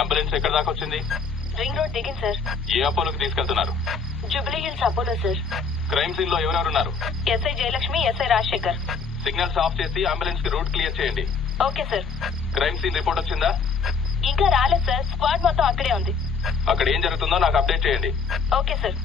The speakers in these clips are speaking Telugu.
అంబులెన్స్ ఎక్కడ దాకా వచ్చింది? రింగ్ రోడ్ దిగింది సార్. ఏ అపోలోకి తీసుకెళ్తున్నారు? Jubilee Hills Apollo sir. Crime scene లో ఎవరెవరున్నారు? SI Jayalakshmi, SI Rajasekhar. Signals off చేసి అంబులెన్స్ కి రూట్ క్లియర్ చేయండి. Okay sir. Crime scene report వచ్చిందా? ఇంకా రాలేదు సార్. స్క్వాడ్ మొత్తం అక్కడే ఉంది. అక్కడ ఏం జరుగుతుందో నాకు అప్డేట్ చేయండి. Okay sir.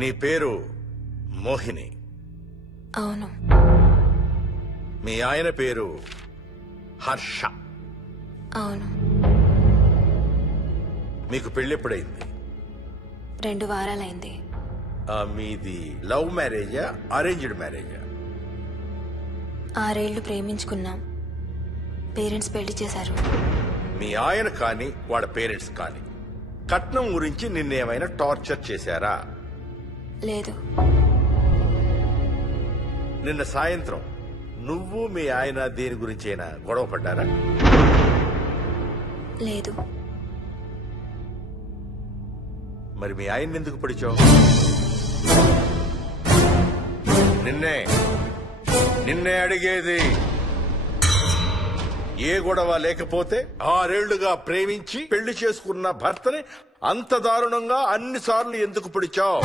నీ పేరు మోహిని? అవును. మీ ఆయన పేరు హర్ష? అవును. మీకు పెళ్ళెప్పుడైంది? 2 వారాలైంది. మీది లవ్ మ్యారేజా అరేంజ్డ్ మ్యారేజా? 6 ఏళ్లు ప్రేమించుకున్నాం. పేరెంట్స్ పెళ్లి చేశారు. మీ ఆయన కానీ వాళ్ళ పేరెంట్స్ కానీ కట్నం గురించి నిన్నేమైనా టార్చర్ చేశారా? లేదు. నిన్న సాయంత్రం నువ్వు మీ ఆయన దేని గురించైనా గొడవ పడ్డారా? లేదు. మరి మీ ఆయన ఎందుకు పిడిచావు? నిన్నే అడిగేది. ఏ గొడవ లేకపోతే 6 ఏళ్లుగా ప్రేమించి పెళ్లి చేసుకున్న భర్తని అంత దారుణంగా అన్నిసార్లు ఎందుకు పిడిచావు?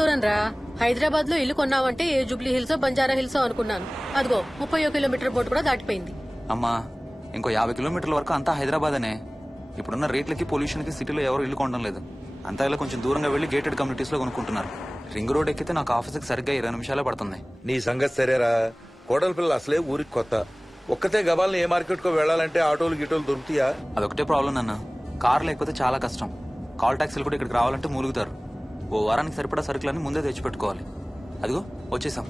దూరం రా. హైదరాబాద్ లో ఇల్లు కొన్నావంటే ఏ జూబ్లీ హిల్స్ బంజారా హిల్స్ అనుకున్నాను. అదిగో 31 కిలోమీటర్ బోర్డు కూడా దాటిపోయింది. అమ్మా ఇంకో 50 కిలోమీటర్ల వరకు అంతా హైదరాబాద్ అనే. ఇప్పుడున్న రేట్లకి పొల్యూషన్ కి సిటీలో ఎవరు ఇల్లు కొనడం లేదు. అంతా ఇలా కొంచెం దూరంగా వెళ్లి గేటెడ్ కమ్యూనిటీస్ లో కొనుక్కుంటున్నారు. రింగ్ రోడ్ ఎక్కితే నాకు ఆఫీస్కి సరిగ్గా 20 నిమిషాలే పడుతుంది. నీ సంగతి సరేరా, కోడల పిల్ల అసలే ఊరికి కొత్త. ఒక్కతే గబాల్ని ఏ మార్కెట్ కో వెళ్లాలంటే ఆటోలు గిటోలు దొరుకుతాయా? అదొకటే ప్రాబ్లం నాన్న. కార్ లేకపోతే చాలా కష్టం. కాల్ టాక్సీలు కూడా ఇక్కడికి రావాలంటే మూలుగుతారు. ఓ వారానికి సరిపడా సరుకులన్నీ ముందే తెచ్చిపెట్టుకోవాలి. అదిగో వచ్చేసాం.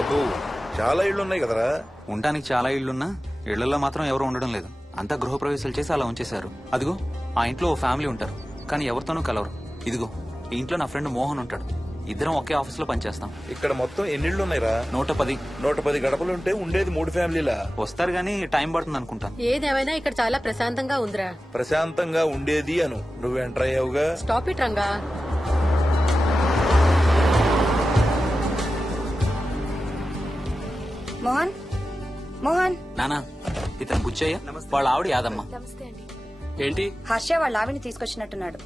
అబ్బో చాలా ఇళ్లు ఉన్నాయి కదరా. ఉండటానికి చాలా ఇళ్లున్నా ఇళ్లలో మాత్రం ఎవరు ఉండడం లేదు. అంతా గృహప్రవేశాలు చేసి అలా ఉంచేశారు. అదిగో ఆ ఇంట్లో ఓ ఫ్యామిలీ ఉంటారు, కానీ ఎవరితోనూ కలవరు. ఇదిగో ఈ ఇంట్లో నా ఫ్రెండ్ మోహన్ ఉంటాడు. ఇద్దరం ఒకే ఆఫీస్ లో పనిచేస్తాం. ఇక్కడ మొత్తం ఎన్ని ఇళ్లు ఉన్నాయిరా? 110. 110 గడపలుంటే ఉండేది 3 ఫ్యామిలీలా. వస్తారు గానీ టైం పడుతుంది అనుకుంటాను. ఏదేమైనా ఇక్కడ చాలా ప్రశాంతంగా ఉందిరా. ప్రశాంతంగా ఉండేది అను, నువ్వు ఎంటర్ అయ్యావుగా. Stop it Ranga. మోహన్ మోహన్ నానా ఇతను బుచ్చయ్య, వాళ్ళ ఆవిడ యాదమ్మ. ఏంటి? హర్ష వాళ్ళ ఆవిని తీసుకొచ్చినట్టున్నాడు.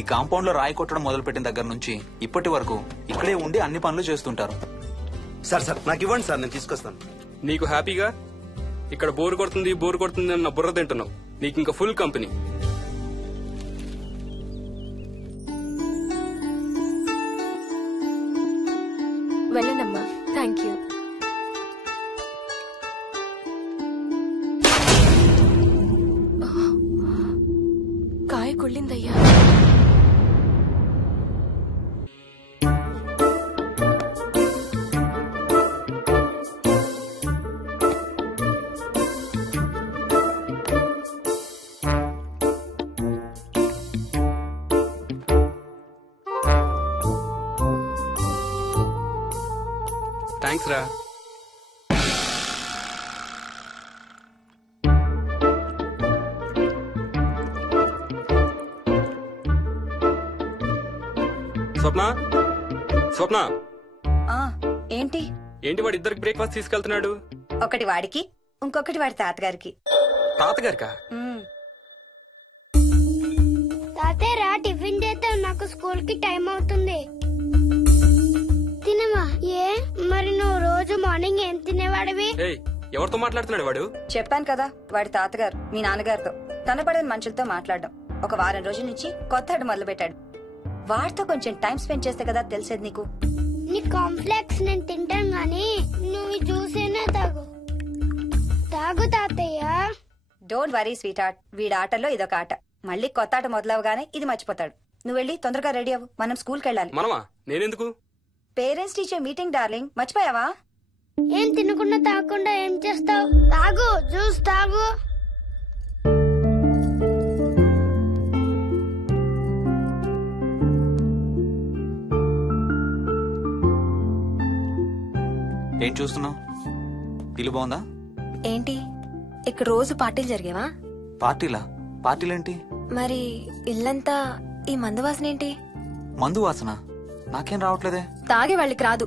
ఈ కాంపౌండ్ లో రాయి కొట్టడం మొదలుపెట్టిన దగ్గర నుంచి ఇప్పటి వరకు ఇక్కడే ఉండి అన్ని పనులు చేస్తుంటారు. సార్ నాకు ఇవ్వండి సార్, నేను తీసుకొస్తాను. నీకు హ్యాపీగా ఇక్కడ బోర్ కొడుతుంది అన్న బుర్ర తింటున్నావు. నీకు ఇంకా ఫుల్ కంపెనీ. వెళ్ళండమ్మా. Thank you. కాయ కుళ్ళిందయ్యా. థ్యాంక్స్ రా. స్వప్న ఆ ఏంటి ఏంటి వాడు ఇద్దరికి బ్రేక్ఫాస్ట్ తీసుకెళ్తున్నాడు? ఒకటి వాడికి, ఇంకొకటి వాడి తాతగారికి. తాతగారికా? తాతయ్య టిఫిన్ చేస్తే నాకు స్కూల్ కి టైం అవుతుంది. తినమా? ఏ మరి నువ్వు రోజు మార్నింగ్ ఏం తినేవాడివి? ఎవరితో మాట్లాడుతున్నాడు వాడు? చెప్పాను కదా, వాడి తాతగారు మీ నాన్నగారితో కనపడని మనుషులతో మాట్లాడడం. ఒక వారం రోజుల నుంచి కొత్త ఆట మొదలు పెట్టాడు. వాడితో కొంచెం టైం స్పెండ్ చేస్తే కదా తెలిసేది నీకు. నీ కాంప్లెక్స్ నేను తింటాను గానీ నువ్వు జ్యూసేనే తాగు తాతయ్య. డోంట్ వరీ స్వీట్ హార్ట్, వీడి ఆటల్లో ఇదొక ఆట. మళ్ళీ కొత్త ఆట మొదలవగానే ఇది మర్చిపోతాడు. నువ్వు వెళ్ళి తొందరగా రెడీ అవ్వు, మనం స్కూల్కి వెళ్ళాలి. మనమా? నేనెందుకు? పేరెంట్స్ టీచర్ మీటింగ్ డార్లింగ్, మర్చిపోయావా? ఏం తినకుండా తాగకుండా ఏం చేస్తావు? తాగు, జ్యూస్ తాగు. ఏం చూస్తున్నావు? ఇల్లు బాగుందా? ఏంటి ఇక్కడ రోజు పార్టీలు జరిగేవా? పార్టీలేంటి? మరి ఇల్లంతా ఈ మందు వాసన ఏంటి? మందు వాసన నాకేం రావట్లేదే. తాగే వాళ్ళకి రాదు.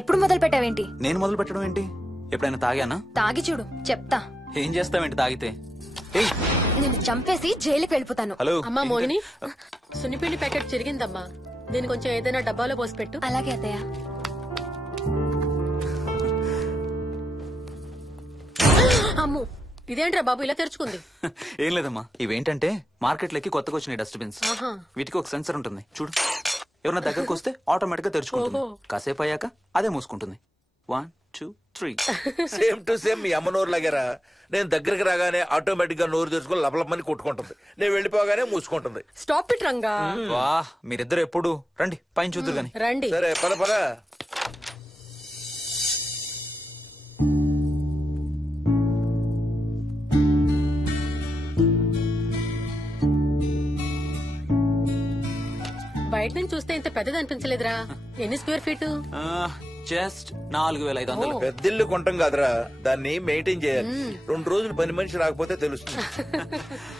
ఎప్పుడు మొదలు పెట్టావేంటి? నేను మొదలు పెట్టడం ఏంటి? ఎప్పుడైనా తాగానా? తాగి చూడు, చెప్తా. ఏం చేస్తావేంటి తాగితే? నేను చంపేసి జైలుకి వెళ్ళిపోతాను. హలో అమ్మా మోహిని, సున్నిపిండి ప్యాకెట్ చిరిగిందమ్మా. దీని కొంచెం ఏదైనా డబ్బాలో పోసి పెట్టు. అలాగే అత్తయ్య. అమ్ము, ఇదేంట్రా బాబు ఇలా తెరుచుకుంది? ఏం లేదమ్మా, ఇవేంటంటే మార్కెట్లోకి కొత్తగా వచ్చిన డస్ట్బిన్స్. ఆహా. వీటికి ఒక సెన్సర్ ఉంటుంది చూడు. ఎవరైనా దగ్గరకు వస్తే ఆటోమేటిక్ గా తెరుచుకుంటుంది. కాసేపు అయ్యాక అదే మూసుకుంటుంది. 1 2 3. సేమ్ టు సేమ్ మీ అమ్మ నోరు లాగారా. నేను దగ్గరికి రాగానే ఆటోమేటిక్ గా నోరు తెరుచుకొని లపలపని కొట్టుకుంటుంది. నేను వెళ్ళిపోగానే మూసుకుంటుంది. Stop it Ranga. వా, మీరిద్దరు ఎప్పుడు రండి పైన చూద్దరు గాని. రండి. సరే పద పద. బయట నుంచి చూస్తే ఇంత పెద్దది అనిపించలేదురా. ఎన్ని స్క్వేర్ ఫీట్? జస్ట్ 4500. పెద్దిల్లు కొంటాం కాదురా, దాన్ని మెయింటైన్ చేయాలి. 2 రోజులు పని మనిషి రాకపోతే తెలుస్తుంది.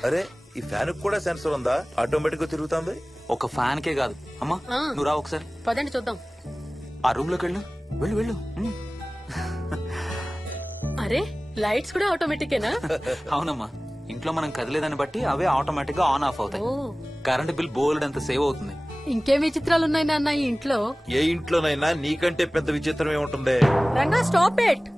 అరే ఈ ఫ్యాన్ కూడా సెన్సర్ ఉందా? ఆటోమేటిక్ గా తిరుగుతుంది. ఒక ఫ్యాన్ కే కాదు. అమ్మా నువ్వు రా ఒకసారి. పదండి చూద్దాం. ఆ రూమ్ లోకి వెళ్ళు. అరే లైట్స్ కూడా ఆటోమేటికేనా? అవునమ్మా, ఇంట్లో మనం కదిలేదాన్ని బట్టి అవే ఆటోమేటిక్ గా ఆన్ ఆఫ్ అవుతాయి. ఓ కరెంట్ బిల్ బోల్డ్ అంత సేవ్ అవుతుంది. ఇంకేం విచిత్రాలు ఉన్నాయి నాన్న ఈ ఇంట్లో. ఏ ఇంట్లోనైనా నీకంటే పెద్ద విచిత్రం ఏముంటుంది? Ranga stop it.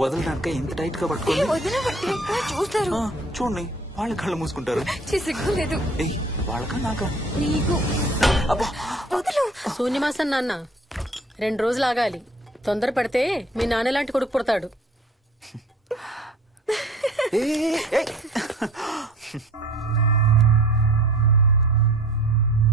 వదలడానిక ఇంత టైట్ గా పట్టుకోండి. చూస్తారు. చూడండి వాళ్ళ కళ్ళు మూసుకుంటారు. సిగ్గులేదు వాళ్ళకా నాకా? నీకు. అబ్బా శూన్యమాసం నాన్న 2 రోజులు ఆగాలి. తొందర పడితే మీ నాన్న లాంటి కొడుకు పుడతాడు.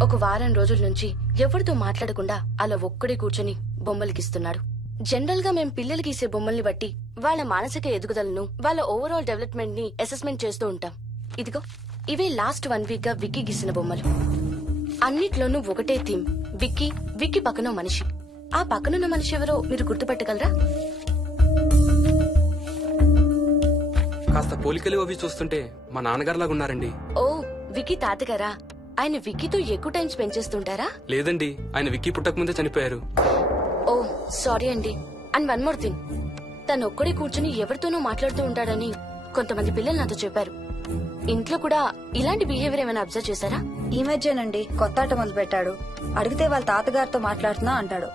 ఒక వారం రోజుల నుంచి ఎవరితో మాట్లాడకుండా అలా ఒక్కడే కూర్చొని బొమ్మలు గీస్తున్నాడు. జనరల్ గా మేం పిల్లలు గీసే బొమ్మల్ని బట్టి వాళ్ళ మానసిక ఎదుగుదలను, వాళ్ళ ఓవరాల్ డెవలప్మెంట్ ని అసెస్మెంట్ చేస్తూ ఉంటాం. ఇదిగో ఇవే లాస్ట్ 1 వీక్ గా విక్కీ గీసిన బొమ్మలు. అన్నిట్లోనూ ఒకటే థీమ్, విక్కీ, విక్కీ పక్కన మనిషి. ఆ పక్కనున్న మనిషి ఎవరో మీరు గుర్తుపట్టగలరా? కాస్త పోలికలు అవి చూస్తుంటే మా నాన్నగారులాగా ఉన్నారండి. ఓ విక్కీ తాతగారా? ఆయన విక్కీతో ఎక్కువ టైం స్పెండ్ చేస్తుంటారా? లేదండి, ఆయన విక్కీ పుట్టక ముందే చనిపోయారు. ఓ సారీ అండి. అండ్ 1 మోర్ థింగ్, తను ఒక్కడే కూర్చుని ఎవరితోనూ మాట్లాడుతూ ఉంటాడని కొంతమంది పిల్లలు నాతో చెప్పారు. ఇంట్లో కూడా ఇలాంటి బిహేవియర్ ఏమైనా అబ్జర్వ్ చేశారా? ఈ మధ్యనండి కొత్త ఆట మొదలు పెట్టాడు. అడిగితే వాళ్ళ తాతగారితో మాట్లాడుతున్నా అంటాడు.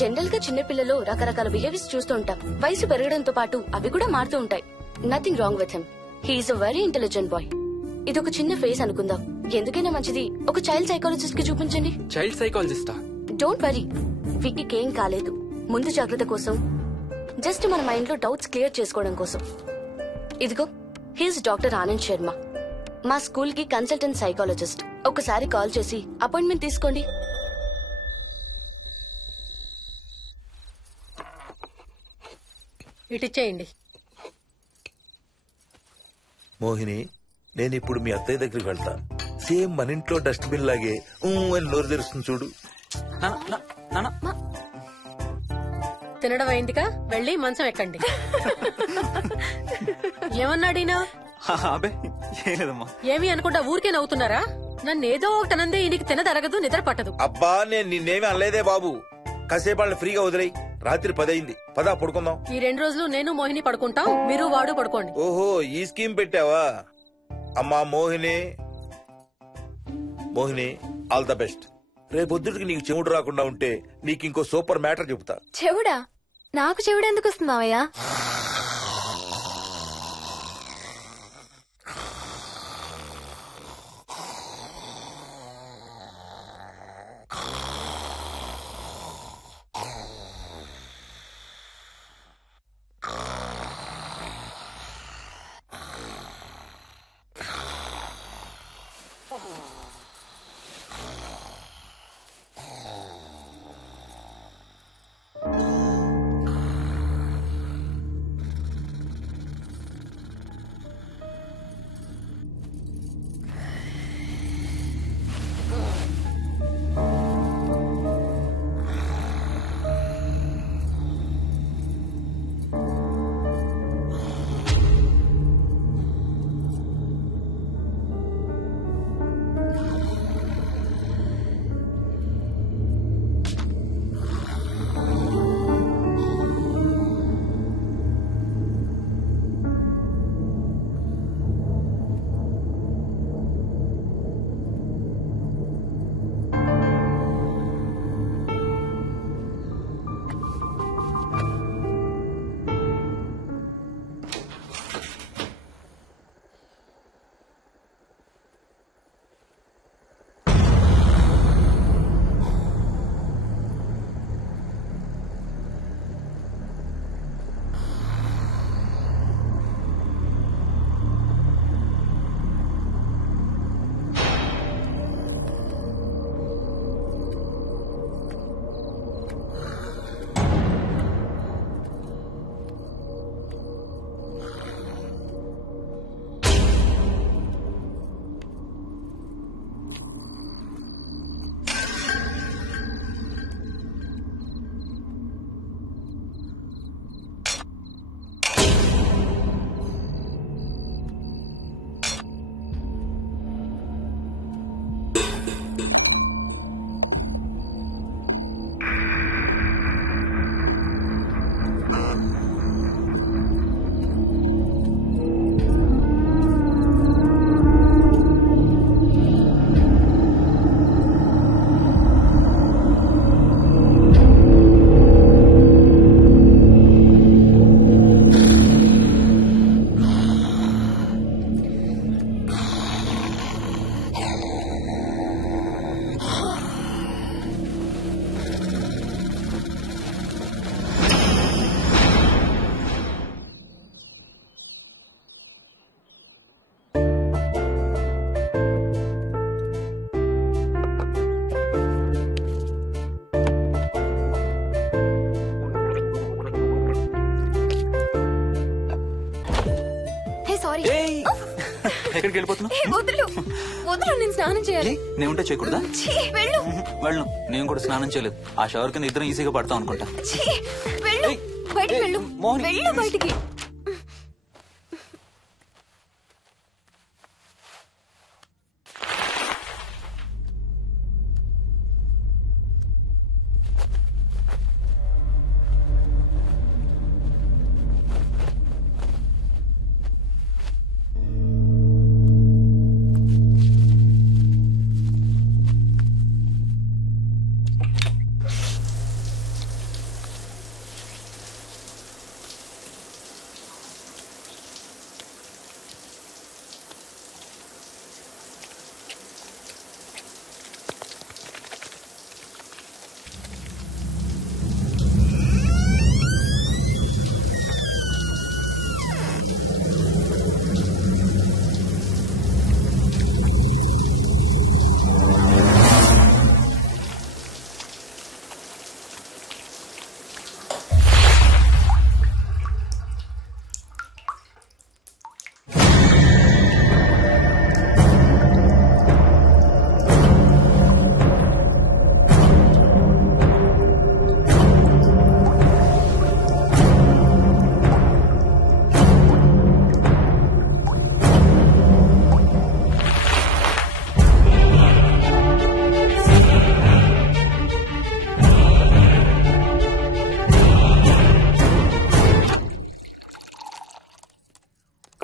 జనరల్ గా చిన్న పిల్లలు రకరకాల బిహేవియర్స్ చూస్తూ ఉంటాం. వయసు పెరగడంతో పాటు అవి కూడా మారుతూ ఉంటాయి. Nothing wrong with him. He's a very intelligent boy. ఇదొక చిన్న ఫేస్ అనుకుందాం. ఎందుకైనా మంచిది ఒక చైల్డ్ సైకాలజిస్ట్ కి చూపించండి. చైల్డ్ సైకాలజిస్టా? డోంట్ వరీ, విక్కీకి ఏం కాలేదు. ముందు జాగ్రత్త కోసం, జస్ట్ మన మైండ్ లో డౌట్స్ క్లియర్ చేసుకోవడం కోసం. ఇదిగో హీస్ డాక్టర్ ఆనంద్ శర్మ, మా స్కూల్ కి కన్సల్టెంట్ సైకాలజిస్ట్. ఒకసారి కాల్ చేసి అపాయింట్మెంట్ తీసుకోండి. ఇటిచ్చేయండి. మోహిని, నేను ఇప్పుడు మీ అత్తయ్య దగ్గరికి వెళ్తా. సేమ్ మన ఇంట్లో డస్ట్ బిన్ లాగే అని నోరు తెరుస్తుంది చూడు. తినడం అయిందిగా, వెళ్ళి మంచం ఎక్కండి. ఏమన్నాడీనా? అబ్బే ఏం లేదమ్మా. ఏమి అనుకుంటా ఊరికే నవ్వుతున్నారా? నన్ను ఏదో ఒకటి అనందే ఈయనకి తినదరగదు, నిద్ర పట్టదు. అబ్బా నేను నిన్నేమి అనలేదే బాబు. కాసేపు వాళ్ళని ఫ్రీగా వదిలేయి. రాత్రి 10 అయింది, పదా పడుకుందాం. ఈ 2 రోజులు నేను మోహిని పడుకుంటాం, మీరు వాడు పడుకోండి. ఓహో ఈ స్కీమ్ పెట్టావా? అమ్మా Mohini, Mohini all the best. రేపొద్దుటికి నీకు చెవుడు రాకుండా ఉంటే నీకు ఇంకో సూపర్ మ్యాటర్ చెబుతా. చెవుడా? నాకు చెవుడు ఎందుకు వస్తుంది మావయ్య? ఎక్కడికి వెళ్ళిపోతున్నావు? వదులు వదులు, నేను స్నానం చేయాలి. నేను ఉంటే చేయకూడదా? వెళ్ళు. వెళ్ళను, నేను కూడా స్నానం చేయలేదు. ఆ షవర్ కింద ఇద్దరం ఈజీగా పడతాం అనుకుంటా. వెళ్ళు, బయటికి వెళ్ళు. మోహిని. వెళ్ళు బయటికి.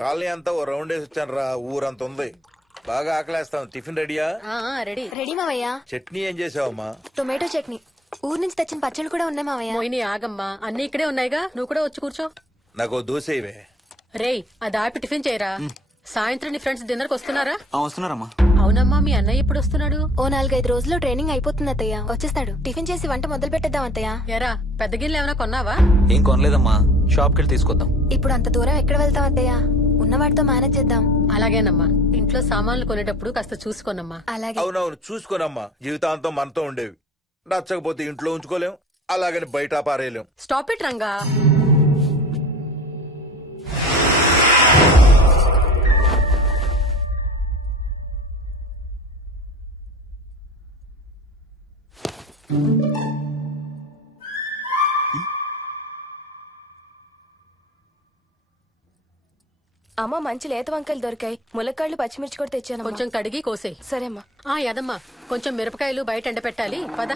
కాలనీ అంతా ఓ రౌండ్ వేసి వచ్చాను రా. ఊరంత ఉంది. బాగా ఆకలేస్తాం. టిఫిన్ రెడీయా? రెడీ. రెడీ మావయ్య. చట్నీ ఏం చేసావమ్మా? టొమాటో చట్నీ. ఊరు నుంచి తెచ్చిన పచ్చళ్ళు కూడా ఉన్నాయి మావయ్య. మోహిని ఆగమ్మా, అన్ని ఇక్కడే ఉన్నాయిగా, నువ్వు కూడా వచ్చి కూర్చో. నాకు దోశ ఇవే. రేయ్, అది ఆపి టిఫిన్ చేయరా. సాయంత్రం నీ ఫ్రెండ్స్ డిన్నర్ కి వస్తున్నారా? వస్తున్నారమ్మా. అవునమ్మా, మీ అన్నయ్య ఎప్పుడు వస్తున్నాడు? ఓ 4-5 రోజుల్లో ట్రైనింగ్ అయిపోతుంది అత్తయ్య, వచ్చేస్తాడు. టిఫిన్ చేసి వంట మొదలు పెట్టేద్దాం అత్తయ్య. ఎరా, పెద్ద గిన్నెలు ఏమైనా కొన్నావా? ఏం కొనలేదమ్మా, షాప్ కెళ్ళి తీసుకొద్దాం. ఇప్పుడు అంత దూరం ఎక్కడ వెళ్తాం అత్తయ్య? ఉన్న వాటితో మేనేజ్ చేద్దాం. అలాగేనమ్మా, ఇంట్లో సామాన్లు కొనేటప్పుడు కాస్త చూసుకోనమ్మా. అలాగే. అవునవును, చూసుకోనమ్మా. జీవితాంతం మనతో ఉండేవి. నచ్చకపోతే ఇంట్లో ఉంచుకోలేం, అలాగని బయట పారేయలేం. Stop it Ranga. అమ్మ, మంచి లేత వంకాయలు దొరికాయి. ములక్కాళ్ళు, పచ్చిమిర్చి కూడా తెచ్చాను. కొంచెం కడిగి కోసేయ్. సరేమ్మా. యదమ్మా, కొంచెం మిరపకాయలు బయట ఎండపెట్టాలి. పద.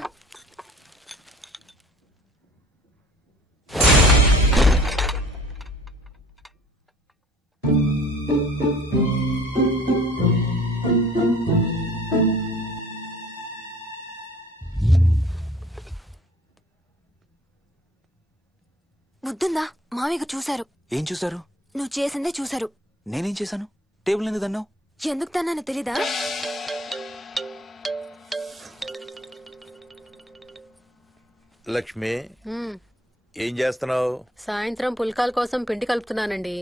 బుద్ధుందా? మామయ్యకు చూశారు. ఏం చూసారు? నువ్వు చేసిందే చూశారు. నేనేం చేశాను? టేబుల్ ఎందుకు అన్నావు? ఎందుకు తన్నాను తెలీదా? లక్ష్మి, ఏం చేస్తున్నావు? సాయంత్రం పుల్కాల కోసం పిండి కలుపుతున్నానండి.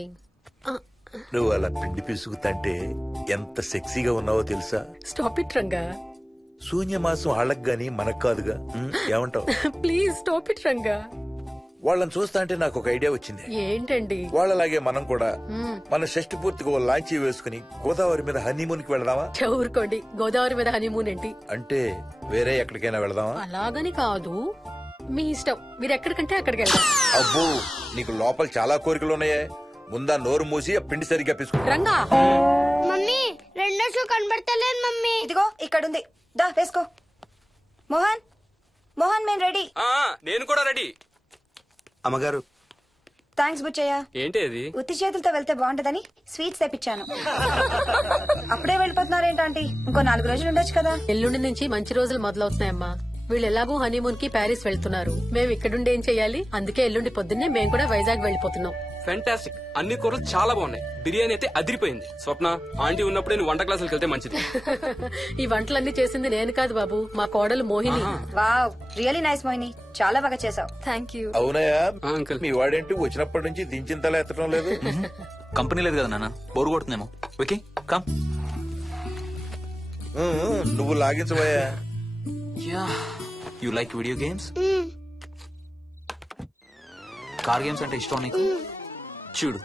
నువ్వు అలా పిండి పిసుకుతంటే ఎంత సెక్సీగా ఉన్నావో తెలుసా? Stop it Ranga. శూన్యమాసం వాళ్ళకి గాని మనకు కాదుగా. ఏమంటావు? Please stop it Ranga. వాళ్ళని చూస్తా అంటే నాకు ఒక ఐడియా వచ్చింది. ఏంటండి? వాళ్ళలాగే మనం కూడా మన షష్టి పూర్తిగా ఓ లాంచీ వేసుకుని గోదావరి మీద హనీమూన్ కి వెళదామా? ఊరుకోండి, గోదావరి మీద హనీమూన్ ఏంటి? అంటే వేరే ఎక్కడికైనా వెళదామా? అలాగని కాదు, మీ ఇష్టం. మీరు ఎక్కడికంటే అక్కడికి వెళ్దాం. అబ్బో, నీకు లోపల చాలా కోరికలు ఉన్నాయే. ముందా నోరు మూసి ఆ పిండి సరిగ్గా పిసుకు. రంగా. మమ్మీ, రెండో షూ కనబడతలేదు మమ్మీ. ఇదిగో ఇక్కడుంది, దా వేసుకో. మోహన్, మోహన్, మేము రెడీ. నేను కూడా రెడీ. అమ్మగారు. థ్యాంక్స్ బుచ్చయ్య. ఏంటి అది? ఉత్తి చేతులతో వెళ్తే బాగుంటదని స్వీట్స్ తెప్పించాను. అప్పుడే వెళ్ళిపోతున్నారేంటంటీ? ఇంకో 4 రోజులు ఉండొచ్చు కదా. ఎల్లుండి నుంచి మంచి రోజులు మొదలవుతున్నాయమ్మా. వీళ్ళు ఎలాగూ హనీమూన్ కి ప్యారిస్ వెళ్తున్నారు. మేము ఇక్కడుండి ఏం చెయ్యాలి? అందుకే ఎల్లుండి పొద్దున్నే మేము కూడా వైజాగ్ వెళ్ళిపోతున్నాం. ఫెంటాస్టిక్. అన్ని కూరలు చాలా బాగున్నాయి. బిర్యానీ అయితే అదిరిపోయింది. స్వప్న, ఆంటీ ఉన్నప్పుడే నువ్వు వంట క్లాసులకు వెళ్తే మంచిది. ఈ వంటలన్నీ చేసింది నేను కాదు బాబు, మా కోడలు Mohini. Wow, really nice Mohini, చాలా బాగా చేసావు. Thank you. అవునయ్యా, అంకుల్. మీ వాడేంటి వచ్చినప్పటి నుంచి దించింతలా ఎత్తడం లేదు? కంపెనీ లేదు కదా నాన్న, బోరు కొడుతుందేమో. Okay, come. నువ్వు లాగించబోయా? You like video games? Car games అంటే ఇష్టం నీకు? చూడు,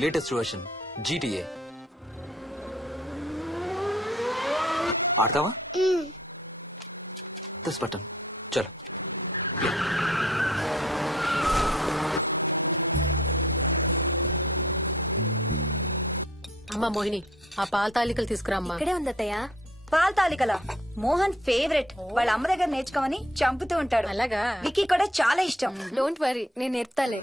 లేటెస్ట్ వర్షన్ GTA. ఆడతావా? This button. చలో. అమ్మా మోహిని, ఆ పాల తాలికలు తీసుకురామ్మా. ఇక్కడే ఉంది అత్తయ్య. పాల తాలికల మోహన్ ఫేవరెట్. వాళ్ళ అమ్మ దగ్గర నేర్చుకోమని చంపుతూ ఉంటాడు. అలాగా? వికీ కూడా చాలా ఇష్టం. డోంట్ వరీ, నేను నేర్పుతాలే.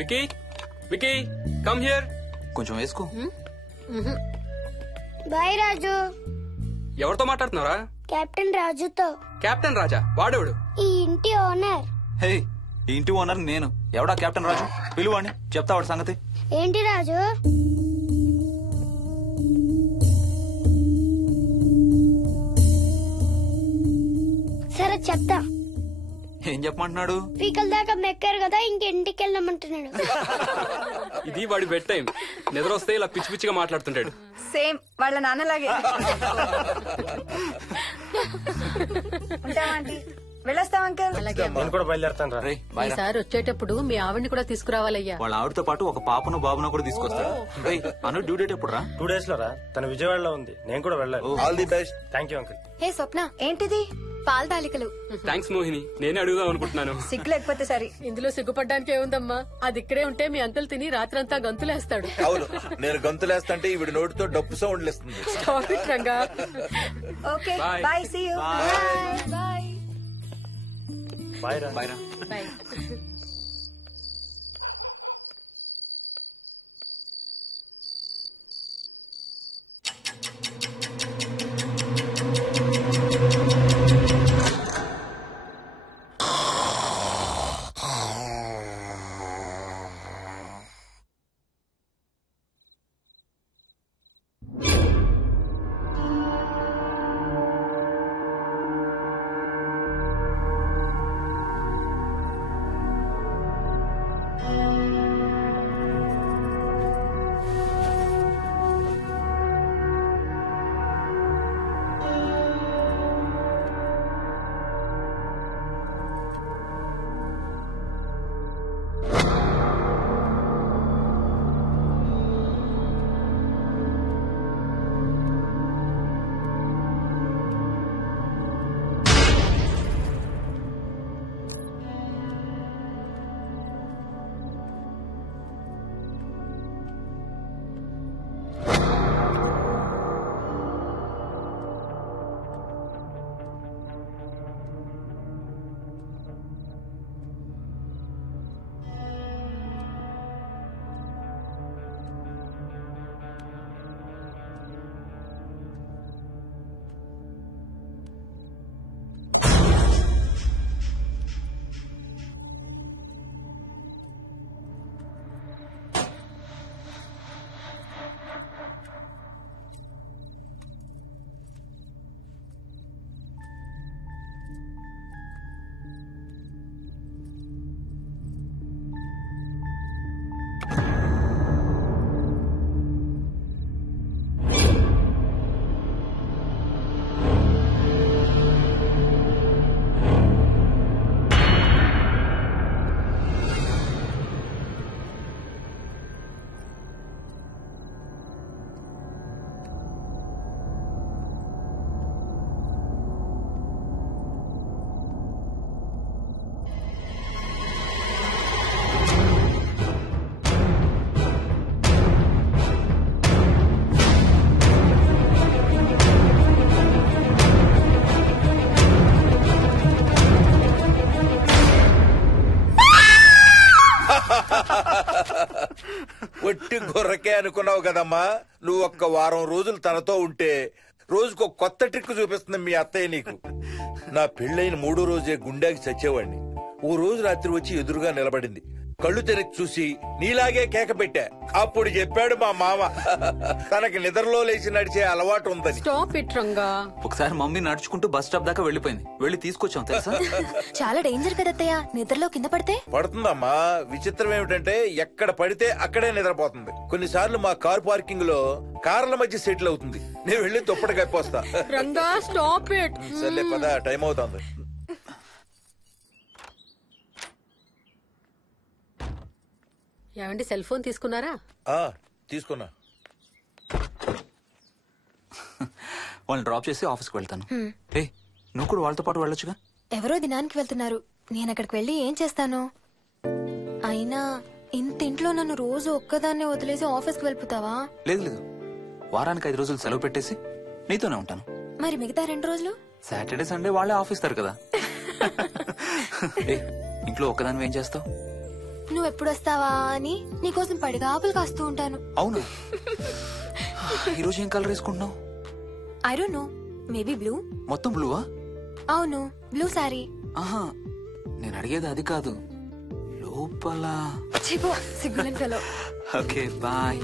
Vicky, Vicky, come here. కొంచెం వేసుకో. బాయ్ రాజు. ఎవరితో మాట్లాడుతున్నారా? కెప్టెన్ రాజుతో. కెప్టెన్ రాజా? వాడేవాడు? ఈ ఇంటి ఓనర్. హే, ఈ ఇంటి ఓనర్ నేను. ఎవడా కెప్టెన్ రాజు? పిలువాడిని, చెప్తా వాడి సంగతి. ఏంటి రాజు? సరే చెప్తా. ఏం చెప్పమంటున్నాడు? పీకల దాకా మెక్కారు కదా, ఇంటికి వెళ్ళమంటున్నాడు. ఇది వాడి బెడ్ టైం. నిద్ర వస్తే ఇలా పిచ్చి పిచ్చిగా మాట్లాడుతుంటాడు. సేమ్ వాళ్ళ నాన్నలాగే. ఉంటావా ఆంటీ? వెళ్ళొస్తాం అంకల్. నేను కూడా బయలుదేరుతాను రా. రేయ్, బాయ్ రా. ఈసారి వచ్చేటప్పుడు మీ ఆవిడ్ని కూడా తీసుకురావాలయ్యా. వాళ్ళ ఆవిడతో పాటు ఒక పాపను బాబును కూడా తీసుకొస్తాడు. రేయ్, అను డ్యూ డేట్ ఎప్పుడు రా? 2 days లో రా. తన విజయవాడలో ఉంది, నేను కూడా వెళ్ళాలి. All the best. Thank you uncle. Hey Swapna, ఏంటిది? పాల తాలికలు. థ్యాంక్స్ మోహిని, నేనే అడుగుదాం అనుకుంటున్నాను. సిగ్గు లేకపోతే సరే. ఇందులో సిగ్గుపడ్డానికి ఏముందమ్మా? అది ఇక్కడే ఉంటే మీ అంకుల్ తిని రాత్రంతా గంతులేస్తాడు. అవును, నేను గంతులేస్తంటే ఈవిడ నోటితో డప్పు సౌండ్లు ఇస్తుంది. Stop it, Ranga. Okay Bye. Bye, see you. Bye. Bye రా. బాయ్ రా. Bye. ఒట్టి గొర్రకే అనుకున్నావు కదమ్మా. నువ్వు ఒక్క వారం రోజులు తనతో ఉంటే రోజుకు కొత్త ట్రిక్ చూపిస్తుంది మీ అత్తయ్య నీకు. నా పెళ్ళైన 3వ రోజే గుండెకి చచ్చేవాడిని. ఓ రోజు రాత్రి వచ్చి ఎదురుగా నిలబడింది. కళ్ళు తెరిచి చూసి నీలాగే కేక పెట్టా. అప్పుడు చెప్పాడు మా మామ తనకి నిద్రలో లేచి నడిచే అలవాటు ఉందని. Stop it, Ranga. ఒకసారి మమ్మీ నడుచుకుంటూ బస్ స్టాప్ దాకా వెళ్ళిపోయింది. వెళ్ళి తీసుకొచ్చాం తెలుసా. చాలా డేంజర్ కదా అత్తయ్య, నిద్రలో కింద పడితే. పడుతుందమ్మా. విచిత్రం ఏమిటంటే ఎక్కడ పడితే అక్కడే నిద్రపోతుంది. కొన్నిసార్లు మా కార్ పార్కింగ్ లో కార్ల మధ్య సెటిల్ అవుతుంది. నేను వెళ్ళి దుప్పటి కప్పొస్తా. Ranga, stop it. సర్లే పద, టైం అవుతుంది. ఏమండి సెల్ ఫోన్ తీసుకున్నారా? తీసుకున్నా. వాళ్ళని డ్రాప్ చేసి ఆఫీస్కి వెళ్తాను. ఏ నువ్వు కూడా వాళ్ళతో పాటు వెళ్ళొచ్చుగా. ఎవరో దినానికి వెళ్తున్నారు, నేను అక్కడికి వెళ్ళి ఏం చేస్తాను? అయినా ఇంత ఇంట్లో నన్ను రోజు ఒక్కదాన్నే వదిలేసి ఆఫీస్కి వెళ్ళిపోతావా? లేదు లేదు, వారానికి 5 రోజులు సెలవు పెట్టేసి నీతోనే ఉంటాను. మరి మిగతా 2 రోజులు? సాటర్డే సండే వాళ్ళే ఆఫీస్ తారు కదా. ఏ ఇంట్లో ఒక్కదాని ఏం చేస్తావు? నువ్వు ఎప్పుడు వస్తావా అని నీకోసం పడిగాపులు కాస్తూ ఉంటాను. అవును. ఈరోజు ఏం కలర్ వేసుకుంటున్నావు? I don't know, maybe blue. మొత్తం బ్లూవా? అవును, బ్లూ సారీ. ఆహా, నేను అడిగేది అది కాదు, లోపల. సిగ్గులేని ఫెలో. Okay bye.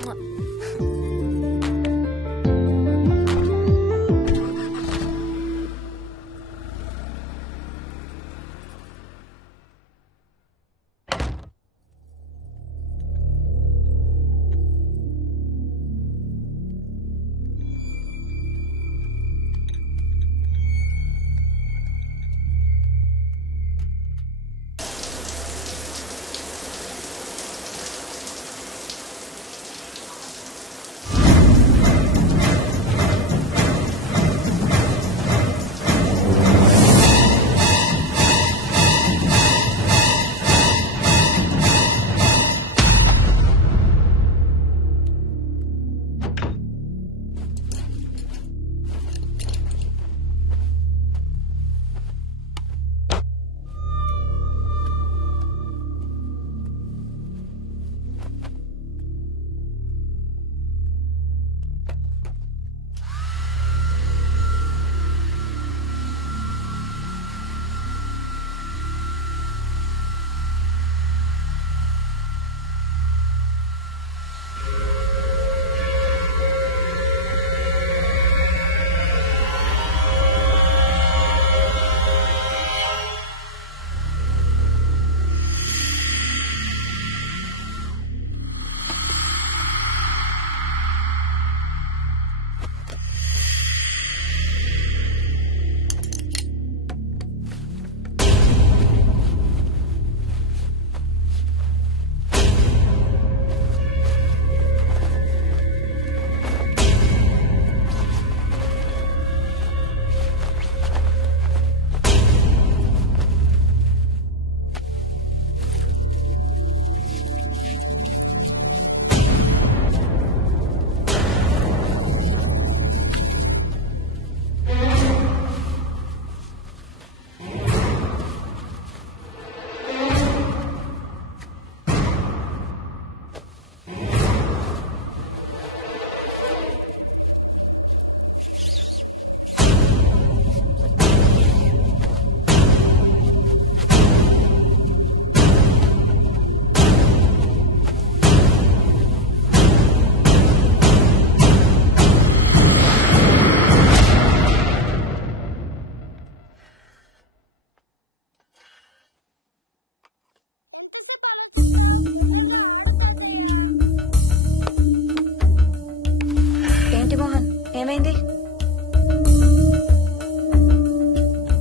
ఏమైంది?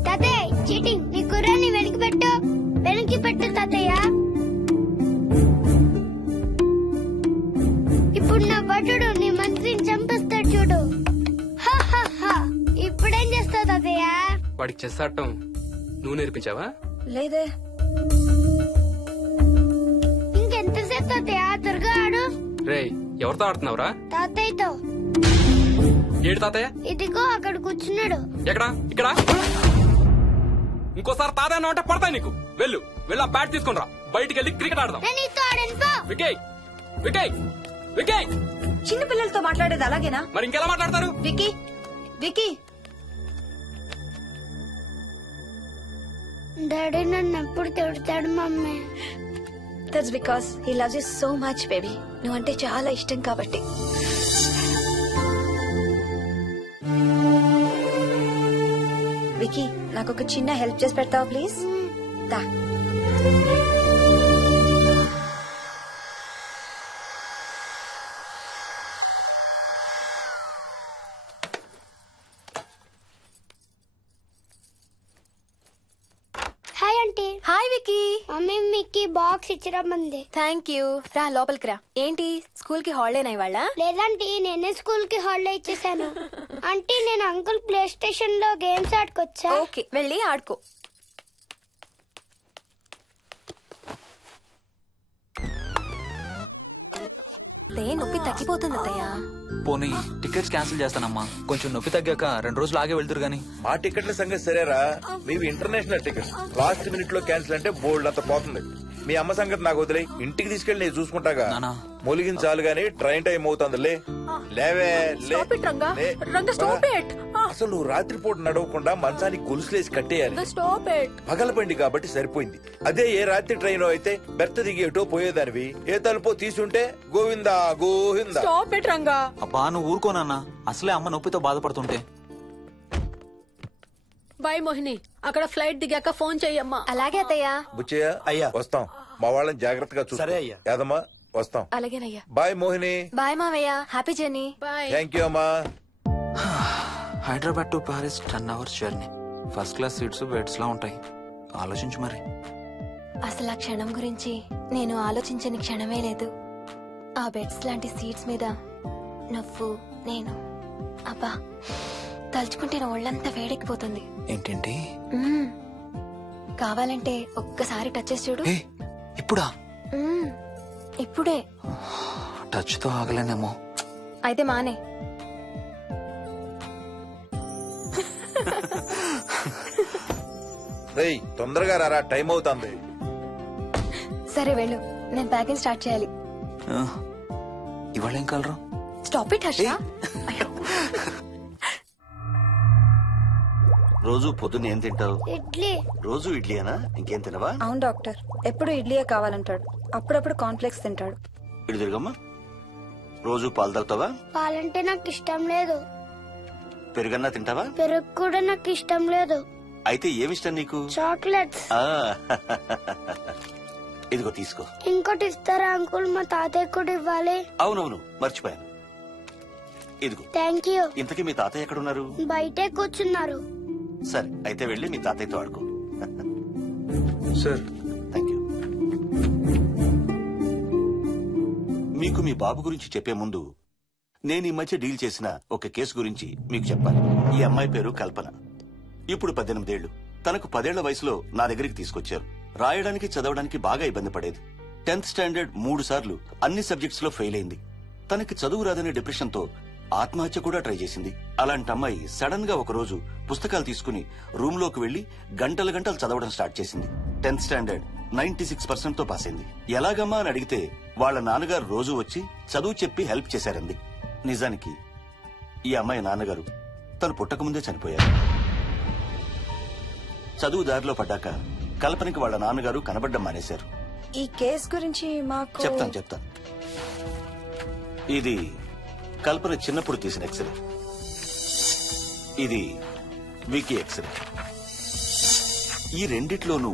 తాతయ్య చీటింగ్, నీ కుర్రాన్ని వెనక్కి పెట్టు, వెనక్కి పెట్టు తాతయ్య. ఇప్పుడు నా భటుడు నీ మంత్రిని చంపేస్తాడు చూడు. ఇప్పుడేం చేస్తావు తాతయ్య? వాడికి చెస్ ఆడటం నువ్వు నేర్పించావా? లేదే. ఇంకెంతసేపు తాతయ్య? త్వరగా ఆడు. రేయ్, ఎవరితో ఆడుతున్నావురా? తాతయ్యతో. ఏడు తాతయ్య? ఇదిగో అక్కడ కూర్చున్నాడు. ఎక్కడా? ఇక్కడ. ఇంకోసారి తాతయ్య అన్నావు అంటే పడతాయి నీకు. వెళ్ళు, వెళ్ళి ఆ బ్యాట్ తీసుకుని రా, బయటికి వెళ్ళి క్రికెట్ ఆడదాం. వికయ్, వికయ్, వికయ్. చిన్న పిల్లలతో మాట్లాడేది అలాగేనా? మరి ఇంకెలా మాట్లాడతారు? Wiki, wiki. డాడీ నన్ను ఎప్పుడు తిడతాడు mummy? That's because he loves you so much baby. నువ్వంటే చాలా ఇష్టం కాబట్టి. వికీ, నాకు ఒక చిన్న హెల్ప్ చేసి పెడతావా ప్లీజ్? దా. Hi aunty. Hi Vicky. Mummy మీకు బాక్స్ ఇచ్చిరమ్మంది. Thank you. రా లోపలికి రా. ఏంటి స్కూల్ కి హాలిడేనా ఇవాళ? లేదంటే నేనే స్కూల్ కి హాలిడే ఇచ్చేసాను. అంటే నేను అంకుల్ ప్లే స్టేషన్ లో గేమ్స్ ఆడుకోవచ్చా? ఓకే, వెళ్ళి ఆడుకో. నొప్పి తగ్గిపోతుంది అత్తయ్య. పోనీ టికెట్స్ క్యాన్సిల్ చేస్తానమ్మా. కొంచెం నొప్పి తగ్గాక 2 రోజులు ఆగే వెళ్తురు గానీ. మా టికెట్ల సంగతి సరేరా, మీవి ఇంటర్నేషనల్ టికెట్స్. లాస్ట్ మినిట్ లో క్యాన్సిల్ అంటే బోల్డ్ అంత పోతుంది. మీ అమ్మ సంగతి నాకు వదిలే, ఇంటికి తీసుకెళ్లి నేను చూసుకుంటాగా. నానా. మొలిగించాలు గాని ట్రైన్ టైం అవుతుంది. లేవే లే. Stop it, Ranga. లే. Ranga, stop it. అసలు నువ్వు రాత్రిపూట నడవకుండా మంచానికి గొలుసులేసి కట్టేయాలి. Stop it. పగలబండి కాబట్టి సరిపోయింది. అదే ఏ రాత్రి ట్రైన్ అయితే బెర్త దిగి ఎటో పోయేదానివి. ఏ తలుపో తీసుంటే Govinda Govinda. Stop it, Ranga. అబ్బా నువ్వు ఊరుకోనన్నా, అసలే అమ్మ నొప్పితో బాధపడుతుంటే. బాయ్ మోహిని, అక్కడ ఫ్లైట్ దిగాక ఫోన్ చెయ్యమ్మా. అలాగే అత్తయ్య. బుచ్చయ్య అయ్యా. వస్తాం. మా వాళ్ళని జాగ్రత్తగా చూసుకో. సరే అయ్యా. యాదమ్మా వస్తాం. అలాగేనయ్యా. బాయ్ మోహిని. బాయ్ మావయ్య. Happy journey. Bye. Thank you అమ్మా. Hyderabad to Paris 10 hours journey. First class seats beds లా ఉంటాయి. ఆలోచించు మరి. అసలు ఆ క్షణం గురించి నేను ఆలోచించని క్షణమే లేదు. ఆ బెడ్స్ లాంటి సీట్స్ మీద నువ్వు నేను, అబ్బా తలుచుకుంటే నా ఒళ్ళంతా వేడెక్కిపోతుంది. ఏంటేంటి? మ్మ్. కావాలంటే ఒక్కసారి టచ్ చేసి చూడు. ఏ ఇప్పుడా? మ్మ్. ఇప్పుడే. టచ్ తో ఆగలేనేమో. అయితే మానే. రేయ్ తొందరగా రారా, టైం అవుతుంది. సరే వెళ్ళు, నేను ప్యాకింగ్ స్టార్ట్ చేయాలి. ఇవాళ ఏం కలరు? Stop it Harsha. రోజు పొద్దున్న ఏం తింటావు? ఇడ్లీ. రోజు ఇడ్లీనా? ఇంకేం తినవా? అవును డాక్టర్, ఎప్పుడు ఇడ్లీయే కావాలంటాడు. అప్పుడప్పుడు కాన్ఫ్లెక్స్ తింటాడు. ఇటు తిరగమ్మా. రోజు పాలు తాగుతావా? పాలంటే నాకు ఇష్టం లేదు. పెరుగన్నా తింటావా? పెరుగు కూడా నాకు ఇష్టం లేదు. అయితే ఏమిష్టం నీకు? చాక్లెట్స్. ఆ, ఇదిగో తీసుకో. ఇంకోటి ఇస్తారా అంకుల్? మా తాతయ్య కూడా ఇవ్వాలి. అవునవును మర్చిపోయాను. ఇదిగో. Thank you. ఇంతకీ మీ తాతయ్య ఎక్కడున్నారు? బయటే కూర్చున్నారు. సరే అయితే వెళ్ళి మీ తాతయ్యతో ఆడుకో. Sir thank you. మీకు మీ బాబు గురించి చెప్పే ముందు నేను ఈ మధ్య డీల్ చేసిన ఒక కేసు గురించి మీకు చెప్పాలి. ఈ అమ్మాయి పేరు కల్పన. ఇప్పుడు 18 ఏళ్లు. తనకు 10 ఏళ్ల వయసులో నా దగ్గరికి తీసుకొచ్చారు. రాయడానికి చదవడానికి బాగా ఇబ్బంది పడేది. 10th స్టాండర్డ్ 3 సార్లు అన్ని సబ్జెక్ట్స్ లో ఫెయిల్ అయింది. తనకి చదువు రాదనే డిప్రెషన్ తో ఆత్మహత్య కూడా ట్రై చేసింది. అలాంటి అమ్మాయి సడన్ గా ఒక రోజు పుస్తకాలు తీసుకుని రూమ్ లోకి వెళ్లి గంటలు గంటలు చదవడం స్టార్ట్ చేసింది. 10th స్టాండర్డ్ 96% తో పాస్ అయింది. ఎలాగమ్మా అని అడిగితే వాళ్ళ నాన్నగారు రోజు వచ్చి చదువు చెప్పి హెల్ప్ చేశారంది. నిజానికి ఈ అమ్మాయి నాన్నగారు తను పుట్టకముందే చనిపోయారు. చదువు దారిలో పడ్డాక కల్పనకి వాళ్ళ నాన్నగారు కనబడ్డం మానేశారు. ఈ కేస్ గురించి మాకు చెప్తాను. ఇది కల్పన చిన్నప్పుడు తీసిన ఎక్స్రే. ఇది వికీ ఎక్స్రే. ఈ రెండిట్లోనూ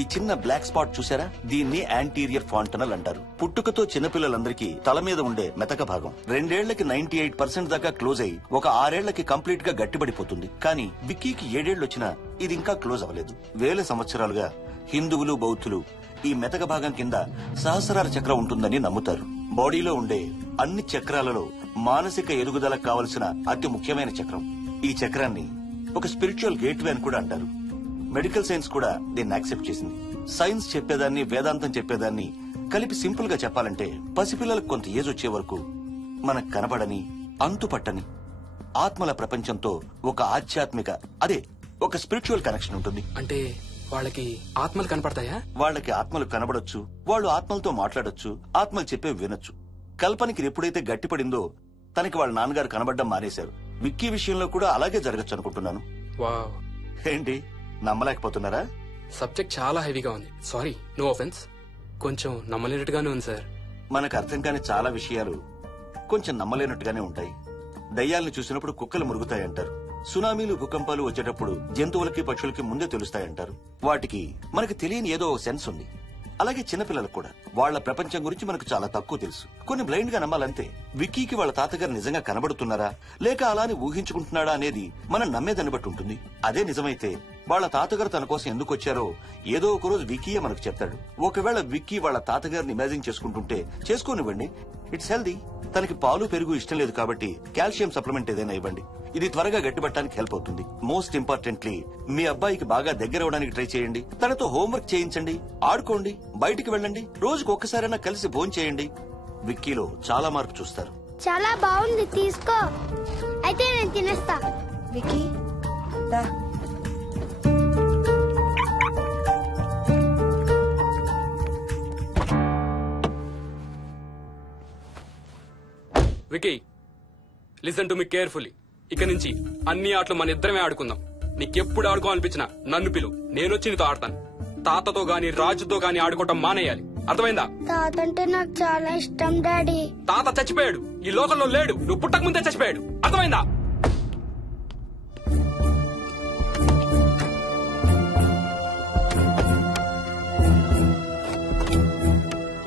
ఈ చిన్న బ్లాక్ స్పాట్ చూసారా? దీన్ని యాంటీరియర్ ఫాంటనల్ అంటారు. పుట్టుకతో చిన్నపిల్లలందరికీ తల మీద ఉండే మెతక భాగం 2 ఏళ్లకి 98% దాకా క్లోజ్ అయి ఒక 6 ఏళ్లకి కంప్లీట్ గా గట్టిపడిపోతుంది. కానీ విక్కీకి 7 ఏళ్లు వచ్చినా ఇది ఇంకా క్లోజ్ అవ్వలేదు. వేల సంవత్సరాలుగా హిందువులు బౌద్ధులు ఈ మెతక భాగం కింద సహస్రార చక్రం ఉంటుందని నమ్ముతారు. బాడీలో ఉండే అన్ని చక్రాలలో మానసిక ఎదుగుదలకు కావలసిన అతి ముఖ్యమైన చక్రం. ఈ చక్రాన్ని ఒక స్పిరిచువల్ గేట్వే అని కూడా అంటారు. మెడికల్ సైన్స్ కూడా దీన్ని యాక్సెప్ట్ చేసింది. సైన్స్ చెప్పేదాన్ని వేదాంతం చెప్పేదాన్ని కలిపి సింపుల్ గా చెప్పాలంటే పసిపిల్లలకు కొంత ఏజ్ వచ్చే వరకు మనకు కనబడని అంతుపట్టని ఆత్మల ప్రపంచంతో ఒక ఆధ్యాత్మిక ఒక స్పిరిచువల్ కనెక్షన్ ఉంటుంది. అంటే వాళ్ళకి ఆత్మలు కనపడతాయా? వాళ్ళకి ఆత్మలు కనబడొచ్చు, వాళ్ళు ఆత్మలతో మాట్లాడొచ్చు, ఆత్మలు చెప్పే వినొచ్చు. కల్పనకి ఎప్పుడైతే గట్టిపడిందో తనకి వాళ్ళ నాన్నగారు కనబడ్డం మానేశారు. విక్కీ విషయంలో కూడా అలాగే జరగచ్చు అనుకుంటున్నాను. వావ్, ఏంటి నమ్మలేకపోతున్నారా? సబ్జెక్ట్ చాలా హెవీగా ఉంది. Sorry, no offence. కొంచెం నమ్మలేనట్టుగానే ఉంది సార్. మనకు అర్థం కాని చాలా విషయాలు కొంచెం నమ్మలేనట్టుగానే ఉంటాయి. దయ్యాలను చూసినప్పుడు కుక్కలు మురుగుతాయంటారు. సునామీలు భూకంపాలు వచ్చేటప్పుడు జంతువులకి పక్షులకి ముందే తెలుస్తాయంటారు. వాటికి మనకు తెలియని ఏదో సెన్స్ ఉంది. అలాగే చిన్నపిల్లలకు కూడా వాళ్ల ప్రపంచం గురించి మనకు చాలా తక్కువ తెలుసు. కొన్ని బ్లైండ్ గా నమ్మాలంతే. విక్కీకి వాళ్ళ తాతగారు నిజంగా కనబడుతున్నారా లేక అలానే ఊహించుకుంటున్నాడా అనేది మనం నమ్మేదాన్ని బట్టి ఉంటుంది. అదే నిజమైతే వాళ్ళ తాతగారు తన కోసం ఎందుకు వచ్చారో ఏదో ఒక రోజు విక్కీయే మనకు చెప్తాడు. ఒకవేళ విక్కీ వాళ్ళ తాతగారిని ఇమాజిన్ చేసుకుంటుంటే చేసుకోనివ్వండి, ఇట్స్ హెల్దీ. తనకి పాలు పెరుగు ఇష్టం లేదు కాబట్టి కాల్షియం సప్లిమెంట్ ఏదైనా ఇవ్వండి. ఇది త్వరగా గట్టిపట్టడానికి హెల్ప్ అవుతుంది. మోస్ట్ ఇంపార్టెంట్లీ మీ అబ్బాయికి బాగా దగ్గర అవడానికి ట్రై చేయండి. తనతో హోంవర్క్ చేయించండి, ఆడుకోండి, బయటికి వెళ్ళండి, రోజుకు ఒక్కసారైనా కలిసి భోజనం చేయండి. విక్కీలో చాలా మార్పు చూస్తారు. చాలా బాగుంది, తీసుకో. అయితే నేను తినేస్తా. విక్కీ దా. Vicky, listen to me carefully. ఇక నుంచి అన్ని ఆటలు మన ఇద్దరమే ఆడుకుందాం. నీకెప్పుడు ఆడుకోవాలనిపించినా నన్ను పిలు, నేనొచ్చి నీతో ఆడతాను. తాతతో గాని రాజుతో గాని ఆడుకోవటం మానేయాలి, అర్థమైందా? తాత అంటే నాకు చాలా ఇష్టం డాడీ. తాత చచ్చిపోయాడు, ఈ లోకంలో లేడు. నువ్వు పుట్టక ముందే చచ్చిపోయాడు, అర్థమైందా?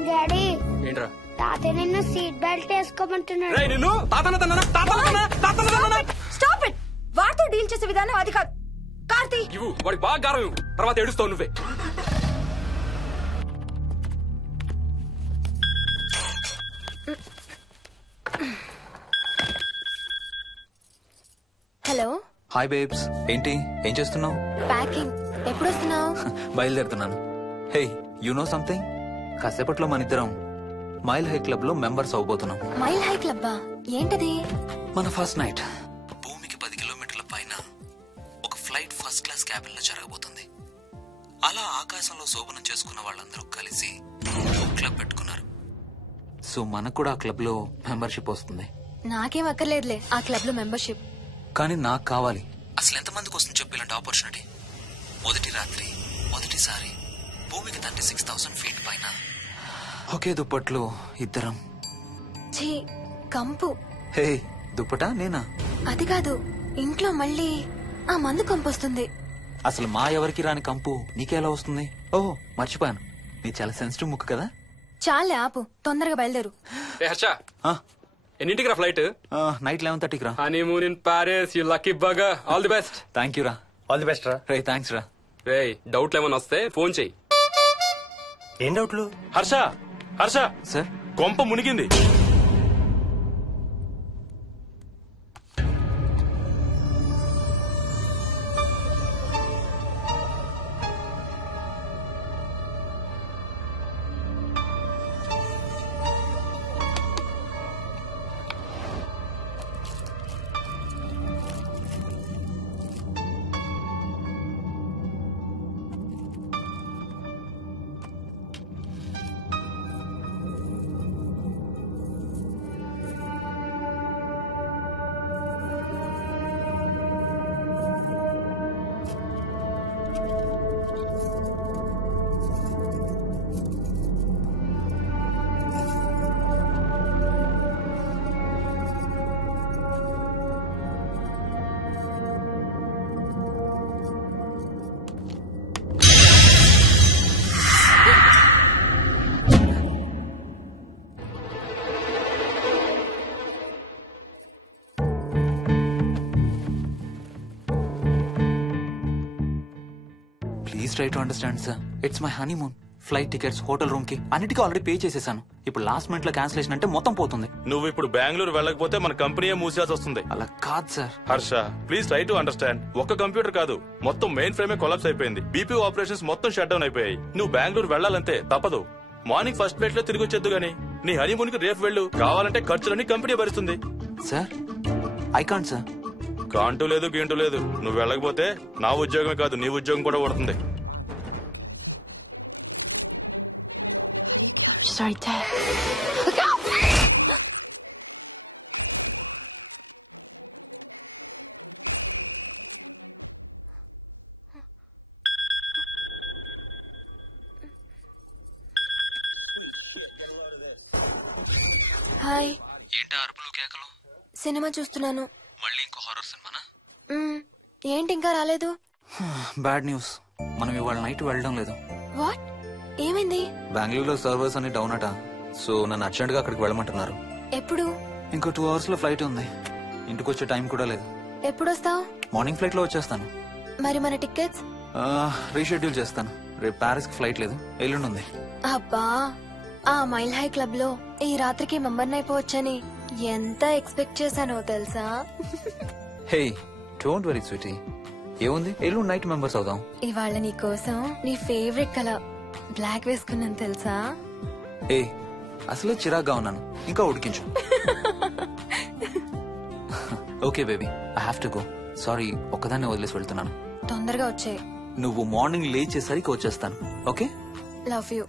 డాడీ, ఏంట్రా? తాత నిన్ను సీట్ బెల్ట్ వేసుకోమంటున్నాడు. నిన్ను స్టాప్ ఇట్. వాటితో డీల్ చేసే విధానం అది కాదు. కార్తీ, ఇవ్వు, వాడికి బాగా గారం ఇవ్వు, తర్వాత ఏడుస్తావు నువ్వే. హలో. హాయ్ బేబ్స్, ఏంటి ఏం చేస్తున్నావు? ప్యాకింగ్. ఎప్పుడు వస్తున్నావు? బయలుదేరుతున్నాను. Hey, you know something? కాసేపట్లో మన ఇద్దరం మైల్ హై క్లబ్ లో మెంబర్స్ అవబోతున్నాం. మైల్ హై క్లబ్బా? ఏంటది? మన ఫస్ట్ నైట్ భూమికి 10 కిలోమీటర్ల పైన ఒక ఫ్లైట్ ఫస్ట్ క్లాస్ క్యాబిన్ లో జరగబోతుంది. అలా ఆకాశంలో శోభనం చేసుకున్న వాళ్ళందరూ కలిసి క్లబ్ పెట్టుకున్నారు. సో మనకు కూడా ఆ క్లబ్ లో మెంబర్షిప్ వస్తుంది. నాకేం అక్కర్లేదులే ఆ క్లబ్ లో మెంబర్షిప్. కానీ నాకు కావాలి. అసలు ఎంతమందికి వస్తుంది చెప్పు ఇలాంటి ఆపర్చునిటీ? మొదటి రాత్రి, మొదటిసారి భూమికి 36,000 ఫీట్ పైన ఒకే దుప్పట్లో ఇద్దరం. ఛీ, కంపు. హే, దుప్పటా నేనా? అది కాదు, ఇంట్లో మళ్ళీ ఆ మందు కంపు వస్తుంది. అసలు మా ఎవరికి రాని కంపు నీకెలా వస్తుంది? ఓహో, మర్చిపోయాను, నీ చాలా సెన్సిటివ్ ముక్కు కదా. చాలే ఆపు, తొందరగా బయలుదేరు. హర్ష, ఎన్నింటికి రా ఫ్లైట్? నైట్ 11:30కి రా. Honeymoon in Paris, you lucky bugger. All the best. Thank you రా. ఆల్ ది బెస్ట్ రా. రే, థ్యాంక్స్ రా. రే, డౌట్లు ఏమైనా వస్తే ఫోన్ చెయ్యి. ఏం డౌట్లు? హర్ష, హర్ష సార్, కొంప మునిగింది. Please try to understand sir. It's my honeymoon. Flight tickets, hotel room కి అన్నిటికీ ఆల్రెడీ పే చేసేసాను. ఇప్పుడు లాస్ట్ మినిట్ లో క్యాన్సిలేషన్ అంటే మొత్తం పోతుంది. నువ్వు ఇప్పుడు బెంగళూరు వెళ్ళకపోతే మన కంపెనీయే మూసేయాల్సి వస్తుంది. అలా కాదు sir. Harsha, please try to understand. ఒక్క కంప్యూటర్ కాదు, మొత్తం మెయిన్ ఫ్రేమే కొలాప్స్ అయిపోయింది. బీపీ ఆపరేషన్స్ మొత్తం షట్ డౌన్ అయిపోయాయి. నువ్వు బెంగళూరు వెళ్ళాలంటే తప్పదు. మార్నింగ్ ఫస్ట్ ఫ్లైట్ లో తిరిగి వచ్చేద్దు గానీ నీ హనీమూన్ కి రేపు వెళ్ళు. కావాలంటే ఖర్చులన్నీ కంపెనీ భరిస్తుంది. Sir, I can't sir. కాంటూ లేదు, గీంటూ లేదు. నువ్వు వెళ్ళకపోతే నా ఉద్యోగమే కాదు, నీ ఉద్యోగం కూడా పడుతుంది. Sorry, Dad. Look out! Hi. ఏంటి అరుపులు కేకలు? సినిమా చూస్తున్నాను. మళ్ళీ ఇంకో హారర్ సినిమానా? ఏంటి ఇంకా రాలేదు? బ్యాడ్ న్యూస్, మనం ఇవాళ నైట్ వెళ్ళడం లేదు. వాట్? ఏమైంది? బెంగళూరులో సర్వర్స్ అన్ని డౌన్ అట. సో నన్ను అర్జెంట్ గా అక్కడికి వెళ్ళమంటున్నారు. ఎప్పుడు? ఇంకో 2 hours లో ఫ్లైట్ ఉంది. ఇంటికి వచ్చే టైం కూడా లేదు. ఎప్పుడు వస్తావు? మార్నింగ్ ఫ్లైట్ లో వచ్చేస్తాను. మరి మన టికెట్స్? రీషెడ్యూల్ చేస్తాను. రేపు ప్యారిస్ కి ఫ్లైట్ లేదు, ఎల్లుండి ఉంది. అబ్బా, ఆ మైల్ హై క్లబ్ లో ఈ రాత్రికి మెంబర్ అయిపోవచ్చని ఎంత ఎక్స్పెక్ట్ చేశానో తెలుసా? హే డోంట్ వరీ స్వీటీ, ఏముంది ఎల్లుండి నైట్ మెంబర్స్ అవుదాం. ఇవాళ నీ కోసం నీ ఫేవరెట్ కలర్ బ్లాక్ వేసుకున్నాను తెలుసా? ఏ అసలే చిరాగ్గా ఉన్నాను, ఇంకా ఉడికించు. Okay baby, I have to go. Sorry, ఒక్కదాన్ని వదిలేసి వెళ్తున్నాను. తొందరగా వచ్చే. నువ్వు మార్నింగ్ లేచేసరికి వచ్చేస్తాను. Okay, love you.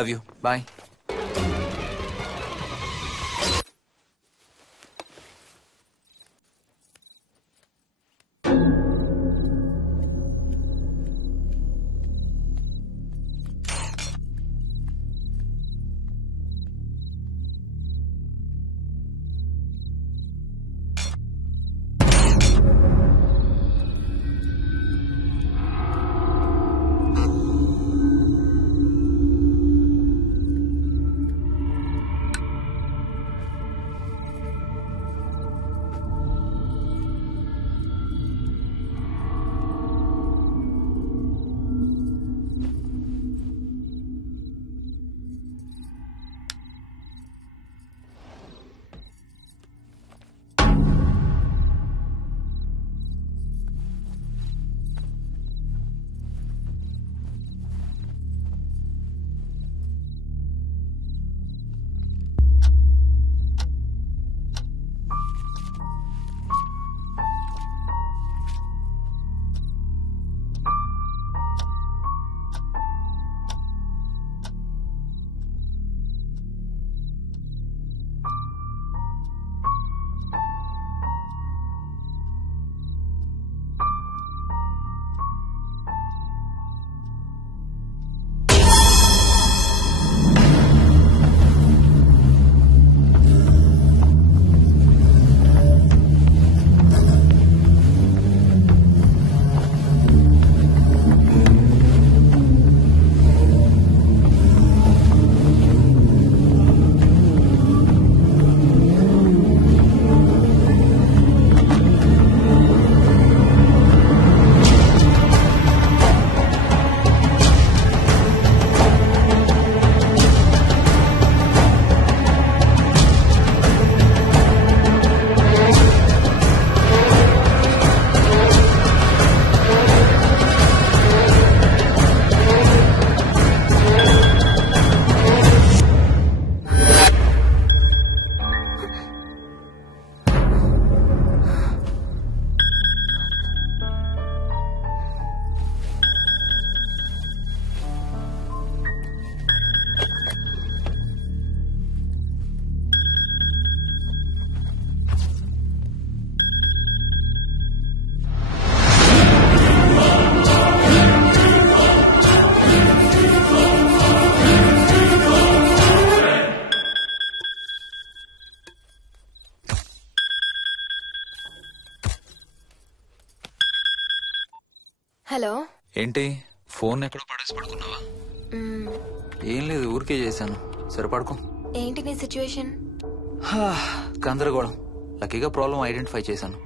Love you, bye. Hello. ఏంటి ఫోన్ ఎక్కడో పడేసి పడుకున్నావా? ఏం లేదు, ఊరికే చేశాను. సరే పడుకో. ఏంటి నీ సిచ్యువేషన్? గందరగోళం. లక్కీగా ప్రాబ్లం ఐడెంటిఫై చేశాను.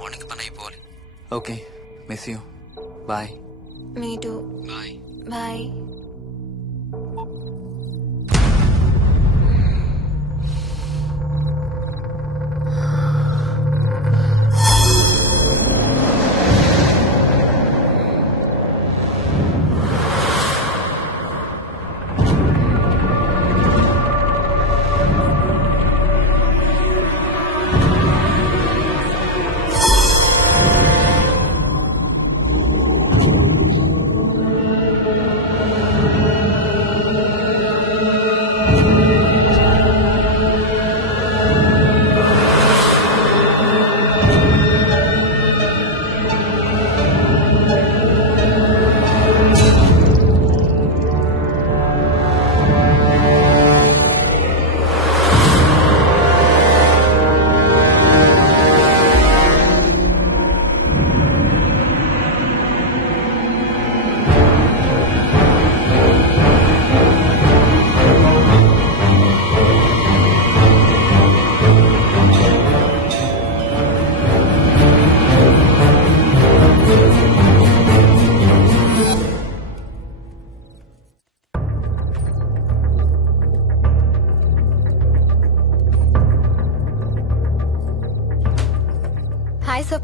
మార్నింగ్ పని అయిపోవాలి. Okay, miss you. Bye. Me too. Bye. Bye.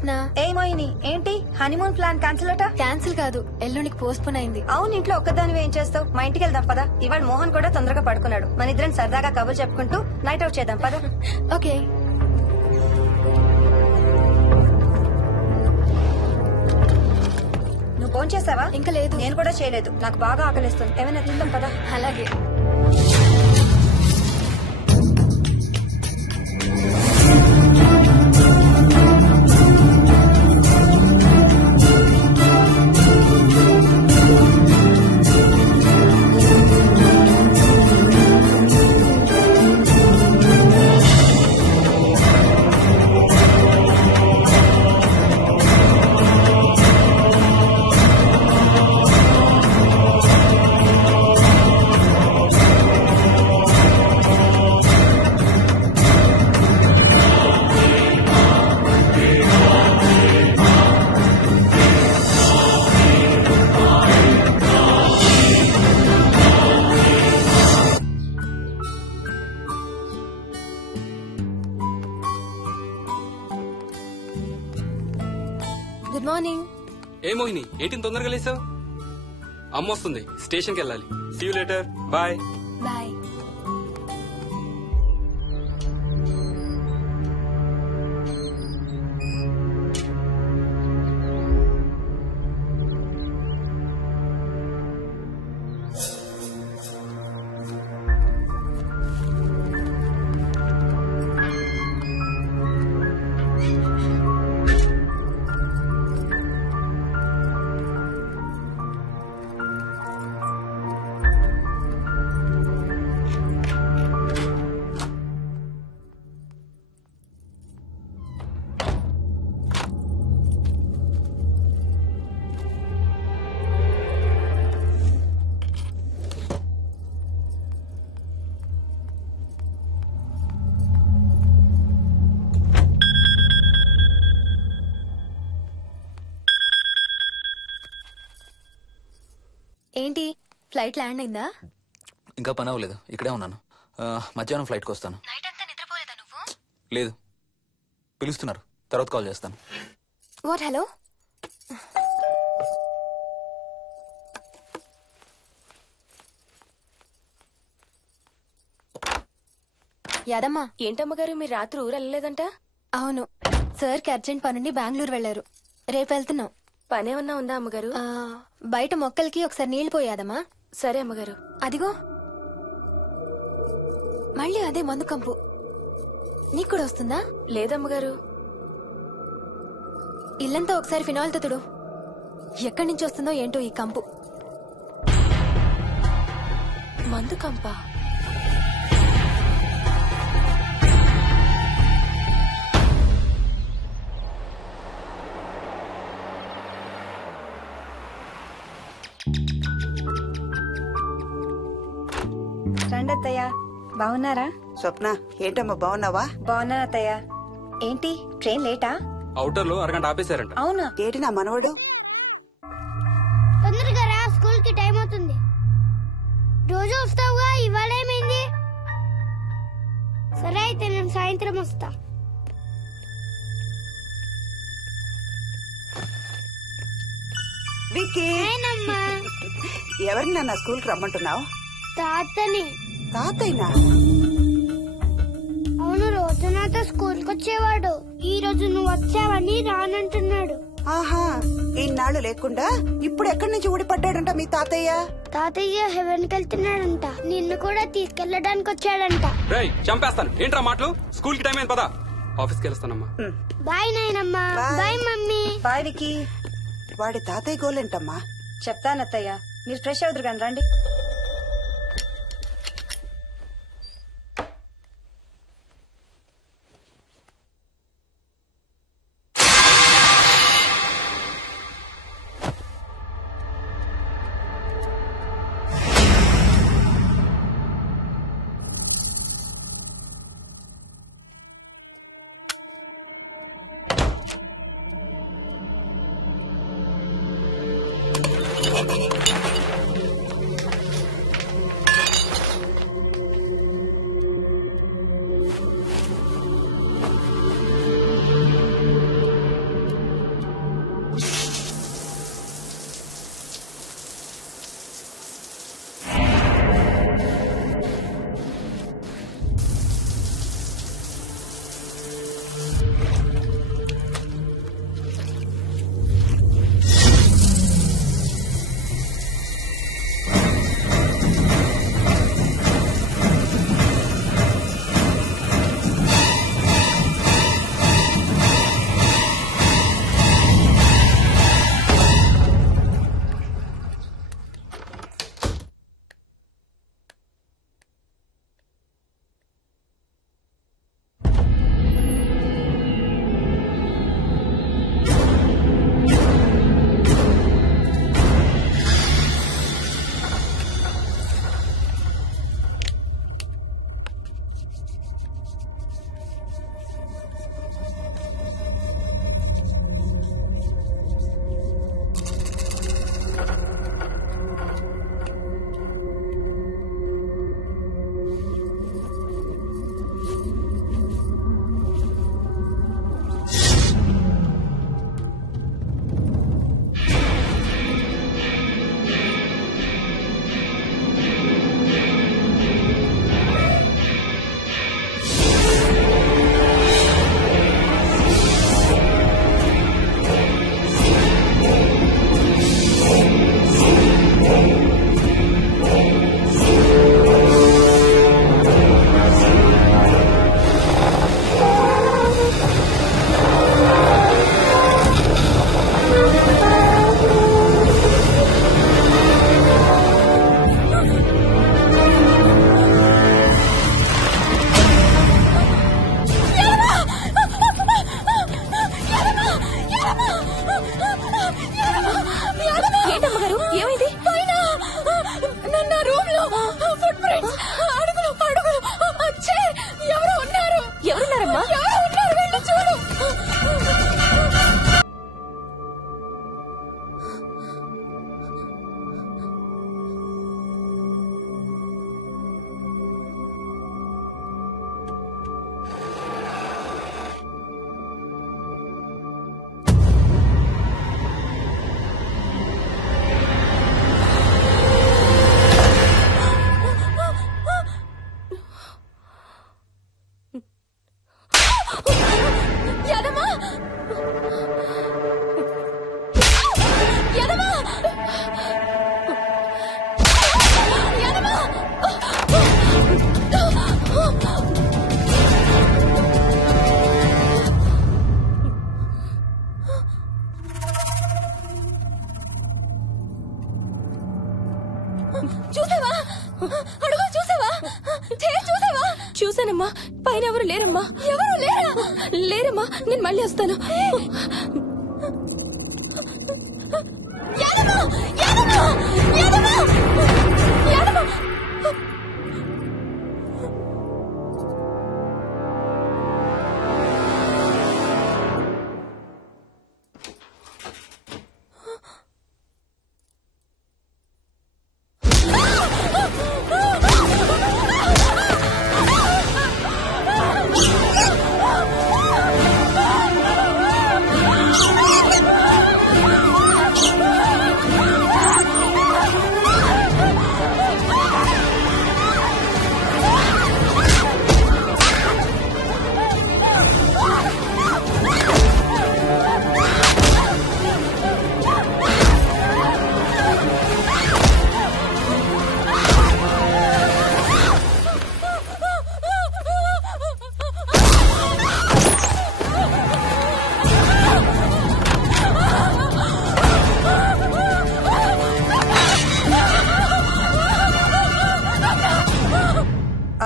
Ratna. ఏ మోహిని, ఏంటి హనీమూన్ ప్లాన్ క్యాన్సిల్ అట? క్యాన్సిల్ కాదు, ఎల్లుండికి పోస్ట్ పోన్ అయింది. అవును, ఇంట్లో ఒక్కదానివి ఏం చేస్తావు? మా ఇంటికి వెళ్దాం పదా. ఇవాళ మోహన్ కూడా తొందరగా పడుకున్నాడు. మన ఇద్దరం సరదాగా కబుర్లు చెప్పుకుంటూ నైట్ అవుట్ చేద్దాం పదా. ఓకే. నువ్వు ఫోన్ చేసావా? ఇంకా లేదు. నేను కూడా చేయలేదు. నాకు బాగా ఆకలిస్తుంది. ఏమైనా తిందాం పదా. అలాగే. Good morning. ఏ మోహిని, ఏంటి తొందరగా లేసావు? అమ్మ వస్తుంది, స్టేషన్కి వెళ్ళాలి. See you later. Bye. Bye. ఏంటి, ఫ్లైట్ ల్యాండ్ అయిందా? ఇంకా పని అవ్వలేదు, ఇక్కడే ఉన్నాను. మధ్యాహ్నం ఫ్లైట్కి వస్తాను. నైట్ అంతా నిద్రపోలేదా నువ్వు? లేదు, పిలుస్తున్నారు, తర్వాత కాల్ చేస్తాను. వాట్? హలో. యాదమ్మా. ఏంటమ్మగారు, మీరు రాత్రి ఊరు వెళ్ళలేదంట? అవును, సార్కి అర్జెంట్ పనుండి బెంగళూరు వెళ్లారు. రేపు వెళ్తున్నాం. పనేమన్నా ఉందా అమ్మగారు? బయట మొక్కలకి ఒకసారి నీళ్లు పోయాదమ్మా. సరే అమ్మగారు. అదిగో మళ్ళీ అదే మందు కంపు. నీకు కూడా వస్తుందా? లేదమ్మగారు. ఇల్లంతా ఒకసారి ఫినాయిల్తో తుడు. ఎక్కడి నుంచి వస్తుందో ఏంటో ఈ కంపు. మందు కంపా? రండి అత్తయ్య. బాగున్నారా? స్వప్న, ఏంటమ్మా బాగున్నావా? బాగున్నా అత్తయ్య. ఏంటి ట్రైన్ లేటా? అవుటర్ లో అరగంట ఆపేశారంట. అవునా? ఏంటి నా మనవడు? తొందరగా రా, స్కూల్ కి టైం అవుతుంది. రోజు వస్తావుగా, ఇవాళ ఏమైంది? సరే అయితే నేను సాయంత్రం వస్తా. విక్కీ, ఎవరిని నా స్కూల్ కి రమ్మంటున్నావు? తాతని. తాతయ్యనా? అవును, రోజు నాతో స్కూల్ కి వచ్చేవాడు. ఈ రోజు నువ్వు వచ్చావని రానంటున్నాడు. ఆహా, ఇన్నాళ్ళు లేకుండా ఇప్పుడు ఎక్కడి నుంచి ఊడిపడ్డాడంట మీ తాతయ్య? తాతయ్య హెవెన్ కి వెళ్తున్నాడంట. నిన్ను కూడా తీసుకెళ్లడానికి వచ్చాడంట. రేయ్, చంపేస్తాను. ఏంట్రా మాటలు? స్కూల్ కి టైం అయింది, పదా. ఆఫీస్కి వెళ్తానమ్మా. బాయ్ నాయనమ్మా. Bye mummy. బాయ్ వికీ. వాడి తాతయ్య గోలేంటమ్మా? చెప్తానత్తయ్య, మీరు ఫ్రెష్ అవుతురు కానీ రండి. చూసావా అడుగు చూసావా చూసావా? చూసానమ్మా. పైన ఎవరు లేరమ్మా. ఎవరు లేరమ్మా. నేను మళ్ళీ వస్తాను.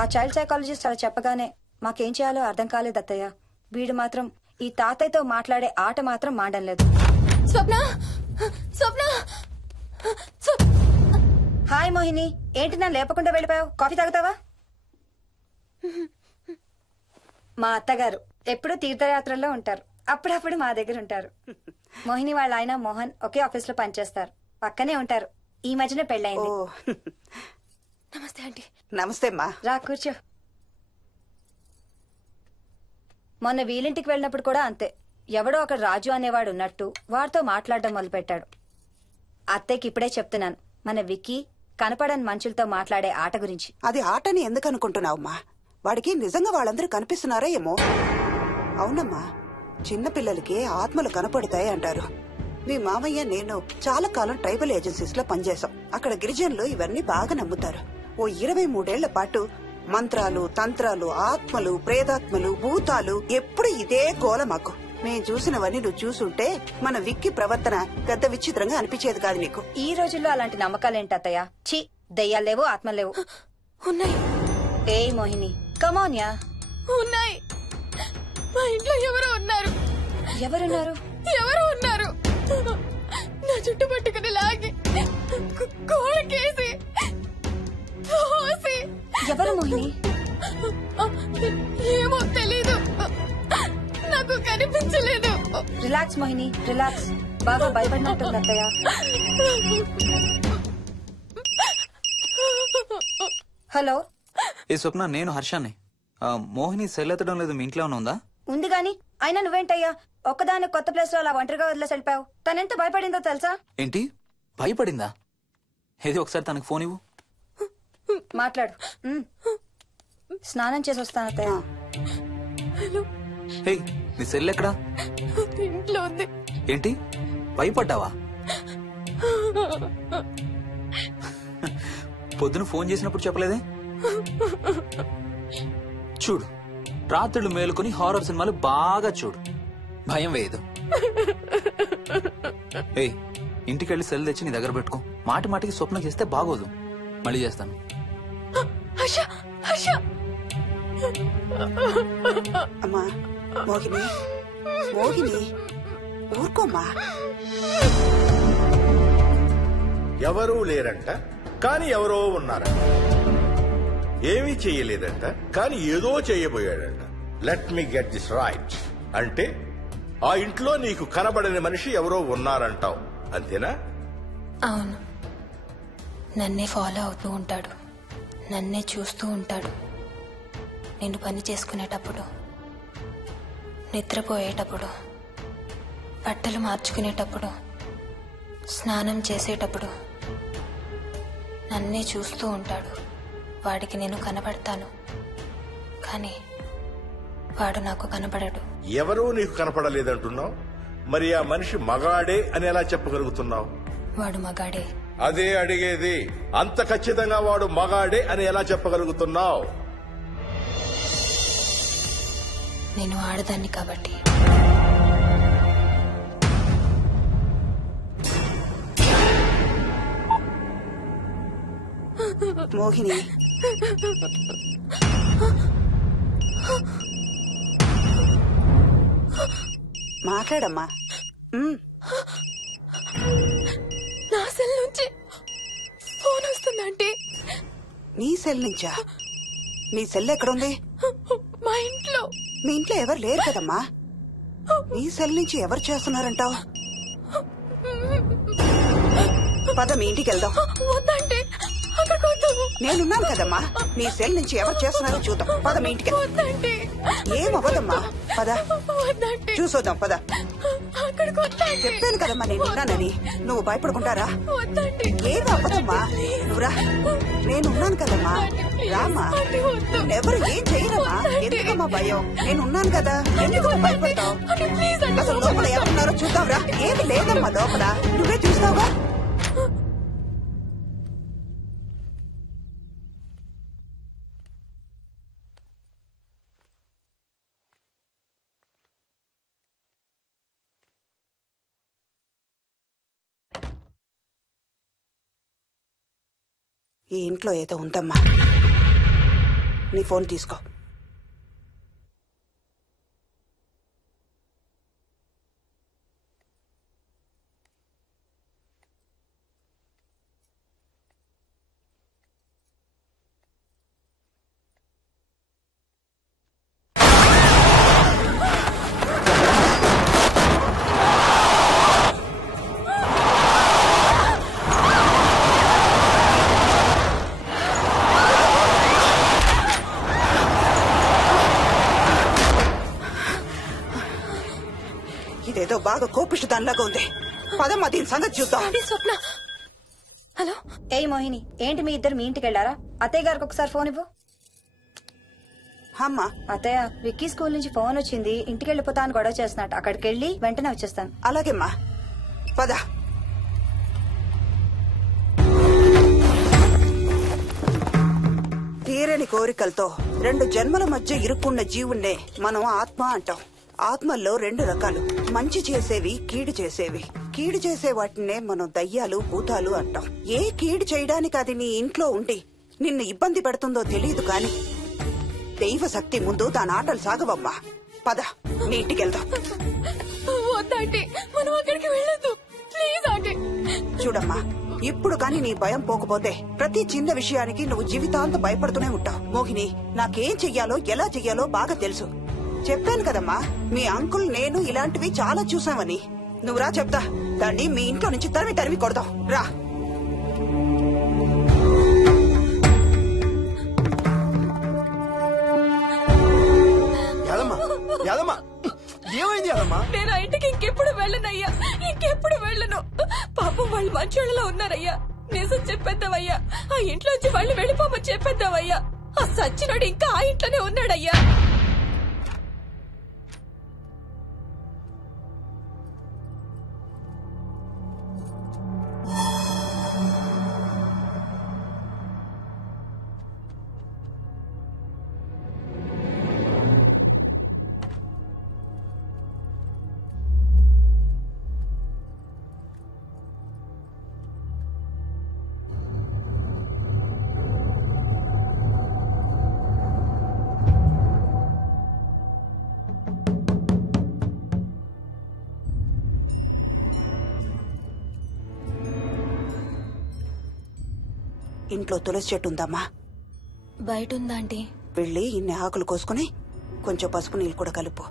ఆ చైల్డ్ సైకాలజిస్ట్ అలా చెప్పగానే మాకేం చేయాలో అర్థం కాలేదు అత్తయ్య. వీడు మాత్రం ఈ తాతయ్యతో మాట్లాడే ఆట మాత్రం మాడం లేదు. స్వప్న స్వప్న హాయ్ మోహిని, ఏంటి నన్ను లేపకుండా వెళ్ళిపోయావు? కాఫీ తాగుతావా? మా అత్తగారు ఎప్పుడు తీర్థయాత్రల్లో ఉంటారు, అప్పుడప్పుడు మా దగ్గర ఉంటారు. మోహిని వాళ్ళ ఆయన మోహన్ ఒకే ఆఫీస్ లో పనిచేస్తారు, పక్కనే ఉంటారు. ఈ మధ్యన పెళ్ళైంది. నమస్తే ఆంటీ. నమస్తే అమ్మా. రా కూర్చో. మొన్న వీలింటికి వెళ్ళినప్పుడు కూడా అంతే. ఎవడో ఒక రాజు అనేవాడు ఉన్నట్టు వాడితో మాట్లాడడం మొదలుపెట్టాడు. అత్తయ్యకి ఇప్పుడే చెప్తున్నాను, మన విక్కీ కనపడని మనుషులతో మాట్లాడే ఆట గురించి. అది ఆటని ఎందుకు అనుకుంటున్నావమ్మా? వాడికి నిజంగా వాళ్ళందరూ కనిపిస్తున్నారా ఏమో. అవునమ్మా, చిన్నపిల్లలకి ఆత్మలు కనపడతాయి అంటారు. మీ మామయ్య నేను చాలా కాలం ట్రైబల్ ఏజెన్సీస్ లో పనిచేశాం. అక్కడ గిరిజనులు ఇవన్నీ బాగా నమ్ముతారు. ఓ 23 పాటు మంత్రాలు, తంత్రాలు, ఆత్మలు, ప్రేతాత్మలు, భూతాలు, ఎప్పుడు ఇదే గోల మాకు. మేం చూసినవన్నీ నువ్వు చూసుంటే మన విక్కీ ప్రవర్తన పెద్ద విచిత్రంగా అనిపించేది కాదు నీకు. ఈ రోజుల్లో అలాంటి నమ్మకాలేంటి అత్తయ్య? ఛీ, దెయ్యాలేవు, ఆత్మలేవు. ఉన్నాయి. ఏ మోహిని, కమోన్యా. ఉన్నాయి. మా ఇంట్లో ఎవరో ఉన్నారు. ఎవరున్నారు? ఎవరు ఉన్నారు? నా చుట్టు పట్టుకుని లాగి కోళ్ళకేసి ఎవరు మోహిని? ఏమో తెలీదు, నాకు కనిపించలేదు. Relax Mohini, relax. బాగా భయపడినట్టుంది అత్తయ్య. హలో. ఏ స్వప్న, నేను హర్షాన్ని. మోహిని సెల్ ఎత్తడం లేదు, మీ ఇంట్లో ఉందా? ఉంది గాని అయినా నువ్వేంటయ్యా ఒక్కదాని కొత్త ప్లేస్ లో అలా ఒంటరిగా వదిలేసి వెళ్ళిపోయావు? తనెంత భయపడిందో తెలుసా? ఏంటి భయపడిందా? ఏది ఒకసారి తనకు ఫోన్ ఇవ్వు. మాట్లాడు. స్నానం చేసి వస్తాను అత్తయ్య. హే, నీ సెల్ ఎక్కడా? ఇంట్లో ఉంది. ఏంటి భయపడ్డావా? పొద్దున ఫోన్ చేసినప్పుడు చెప్పలేదే? చూడు, రాత్రులు మేలుకొని హారర్ సినిమాలు బాగా చూడు, భయం వేయదు. ఏ, ఇంటికెళ్ళి సెల్ తెచ్చి నీ దగ్గర పెట్టుకో. మాటి మాటికి స్వప్నం చేస్తే బాగోదు. మళ్ళీ చేస్తాను. అమ్మా మోహిని, మోహిని ఊరుకోమ్మా. ఎవరూ లేరంట, కానీ ఎవరో ఉన్నారంట. ఏమీ చెయ్యలేదంట, కానీ ఏదో చెయ్యబోయాడంట. Let me get this right. అంటే ఆ ఇంట్లో నీకు కనబడని మనిషి ఎవరో ఉన్నారంటావు, అంతేనా? అవును. నన్నే ఫాలో అవుతూ ఉంటాడు, నన్నే చూస్తూ ఉంటాడు. నేను పని చేసుకునేటప్పుడు, నిద్రపోయేటప్పుడు, బట్టలు మార్చుకునేటప్పుడు, స్నానం చేసేటప్పుడు నన్నే చూస్తూ ఉంటాడు. వాడికి నేను కనపడతాను, కానీ వాడు నాకు కనపడడు. ఎవరూ నీకు కనపడలేదంటున్నావు, మరి ఆ మనిషి మగాడే అని ఎలా చెప్పగలుగుతున్నావు? వాడు మగాడే. అదే అడిగేది. అంత ఖచ్చితంగా వాడు మగాడే అని ఎలా చెప్పగలుగుతున్నావు? నేను ఆడదాన్ని కాబట్టి. మోహిని మాట్లాడమ్మా. నా సెల్ నుంచి ఫోన్ వస్తుందంటే. నీ సెల్ నుంచా? నీ సెల్ ఎక్కడుంది? మా ఇంట్లో. మీ ఇంట్లో ఎవరు లేరు కదమ్మా. నీ సెల్ నుంచి ఎవరు చేస్తున్నారంటావు? పద మీ ఇంటికి వెళ్దాం. వద్దంటే నేనున్నాను కదమ్మా. నీ సెల్ నుంచి ఎవరు చేస్తున్నారో చూద్దాం. పద మీ ఇంటికి. ఏమవ్వదమ్మా, పద చూసొద్దాం. పద. చెప్పాను కదమ్మా నేనున్నానని. నువ్వు భయపడుకుంటారా? ఏం అవ్వదమ్మా, నువ్వురా. నేనున్నాను కదమ్మా, రామా. ఎవరు ఏం చేయరమ్మా. ఎందుకమ్మా భయం? నేనున్నాను కదా, ఎందుకు భయపడతావు? అసలు లోపల ఎవరున్నారో చూద్దాంరా. ఏమి లేదమ్మా లోపల, నువ్వే చూస్తావా? ఈ ఇంట్లో ఏదో ఉందమ్మా. నీ ఫోన్ తీసుకో. ఇదేదో బాగా కోపిష్టి దానిలాగా ఉంది. పదమ్మా దీని సంగతి చూద్దాం. స్వప్న. హలో. ఏ మోహిని, ఏంటి మీ ఇద్దరు మీ ఇంటికి వెళ్ళారా? అత్తయ్య గారికి ఒకసారి ఫోన్ ఇవ్వు. అమ్మా. అత్తయ్య, విక్కీ స్కూల్ నుంచి ఫోన్ వచ్చింది. ఇంటికి వెళ్ళిపోతా అని గొడవ చేస్తున్నట్టు. అక్కడికి వెళ్ళి వెంటనే వచ్చేస్తాను. అలాగేమ్మా, పద. తీరని కోరికలతో 2 జన్మల మధ్య ఇరుక్కున్న జీవుణ్ణే మనం ఆత్మ అంటాం. ఆత్మల్లో 2 రకాలు, మంచి చేసేవి, కీడు చేసేవి. కీడు చేసే వాటినే మనం దయ్యాలు, భూతాలు అంటాం. ఏ కీడు చేయడానికి అది నీ ఇంట్లో ఉండి నిన్ను ఇబ్బంది పెడుతుందో తెలియదు కాని దైవ శక్తి ముందు దాని ఆటలు సాగవమ్మా. పద నీ ఇంటికి వెళ్దాం. చూడమ్మా, ఇప్పుడు కాని నీ భయం పోకపోతే ప్రతి చిన్న విషయానికి నువ్వు జీవితాంతం భయపడుతూనే ఉంటావు. మోహిని, నాకేం చెయ్యాలో ఎలా చెయ్యాలో బాగా తెలుసు. చెప్పాను కదమ్మా, మీ అంకుల్ నేను ఇలాంటివి చాలా చూసామని. నువ్వు రా చెప్తా. దాన్ని మీ ఇంట్లో నుంచి తరిమి కొడదాం. రా. ఏమైంది యాదమ్మా? నేను ఆ ఇంటికి ఇంకెప్పుడు వెళ్ళనయ్యా, ఇంకెప్పుడు వెళ్ళను. పాపం వాళ్ళు మంచోళ్ళలో ఉన్నారయ్యా. నిజం చెప్పేద్దామయ్యా. ఆ ఇంట్లోంచి వాళ్ళు వెళ్ళిపోమని చెప్పేద్దామయ్యా. ఆ సచ్చినోడు ఇంకా ఆ ఇంట్లోనే ఉన్నాడయ్యా. ఇంట్లో తులసి చెట్టు ఉందమ్మా. బయట ఉందా ఆంటీ? వెళ్ళి ఇన్ని ఆకులు కోసుకుని కొంచెం పసుపు నీళ్ళు కూడా కలుపు.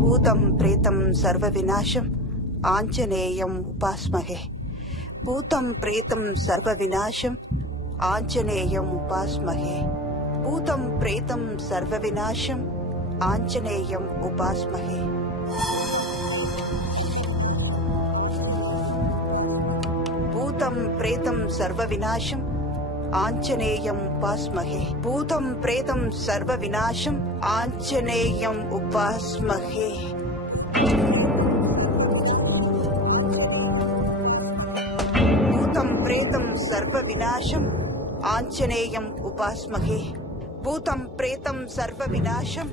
భూతం ప్రేతం సర్వ వినాశం ఆంజనేయం ఉపాస్మహే. భూతం ప్రేతం సర్వ వినాశం ఆంజనేయం ఉపాస్మహే భూతం ప్రేతం సర్వ వినాశం ఆంజనేయం ఉపాస్మహే భూతం ప్రేతం సర్వ వినాశం ఆంజనేయం ఉపాస్మహే భూతం ప్రేతం సర్వ వినాశం ఆంజనేయం ఉపాస్మహే భూతం ప్రేతం సర్వ వినాశం ఆంజనేయం ఉపాస్మహే భూతం ప్రేతం సర్వ వినాశం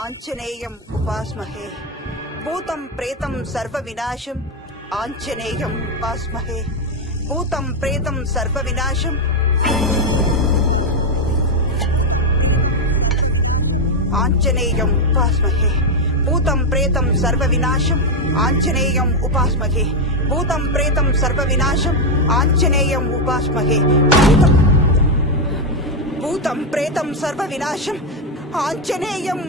ఆంజనేయం ఉపాస్మహే భూతం ప్రేతం సర్వ వినాశం ఆంజనేయం ఉపాస్మహే భూతం ప్రేతం సర్వ వినాశం ఆంజనేయం ఉపాస్మహే భూతం ప్రేతం సర్వ వినాశం ఆంజనేయం ఉపాస్మహే భూతం ప్రేతం సర్వ వినాశం ఆంజనేయం ఉపాస్మహే భూతం ప్రేతం సర్వ వినాశం ఆంజనేయం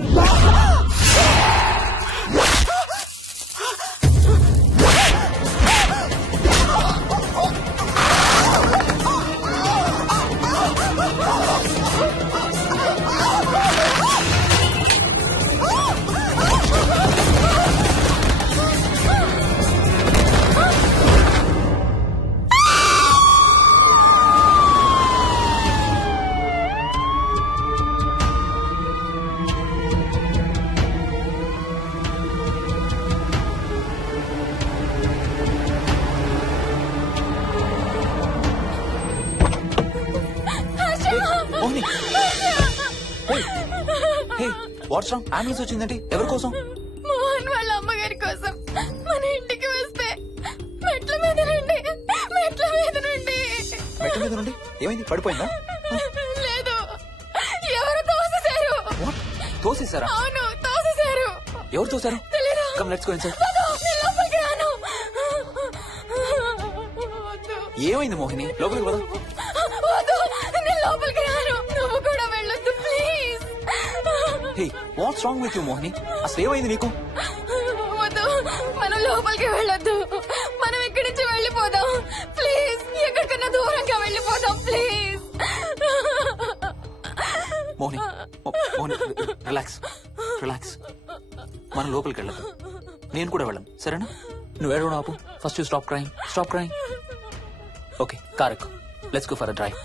వాట్స్ రాంగ్? అంబులెన్స్ వచ్చిందండి. ఎవరి కోసం? మోహన్ వాళ్ళ అమ్మగారి కోసం. మన ఇంటికి వస్తే మెట్ల మీద నుండి ఏమైంది? పడిపోయిందా? లేదు, ఎవరు తోసేశారు. తోసేశారా? అవును, తోసేశారు. ఎవరు తోసారు? తెలీదు. Come let's go inside. లోపలికి రాను. ఏమైంది మోహిని? లోపలికి పద. నేను లోపలికి రాను. నువ్వు కూడా వెళ్ళొద్దు please. Hey, watts wrong with you Mohini? అసలు ఏమైంది నీకు? వద్దు, మనం లోపలికి వెళ్ళొద్దు. మనం ఇక్కడి నుంచి వెళ్ళిపోదాం ప్లీజ్. ఎక్కడికన్నా దూరంగా వెళ్ళిపోదాం please. Mohini, Mohini relax relax. మనం లోపలికి వెళ్ళదు. నేను కూడా వెళ్ళను, సరేనా? నువ్వు ఏడవడం ఆపు. First you stop crying. Stop crying. Okay, car ఎక్కు. Let's go for a drive.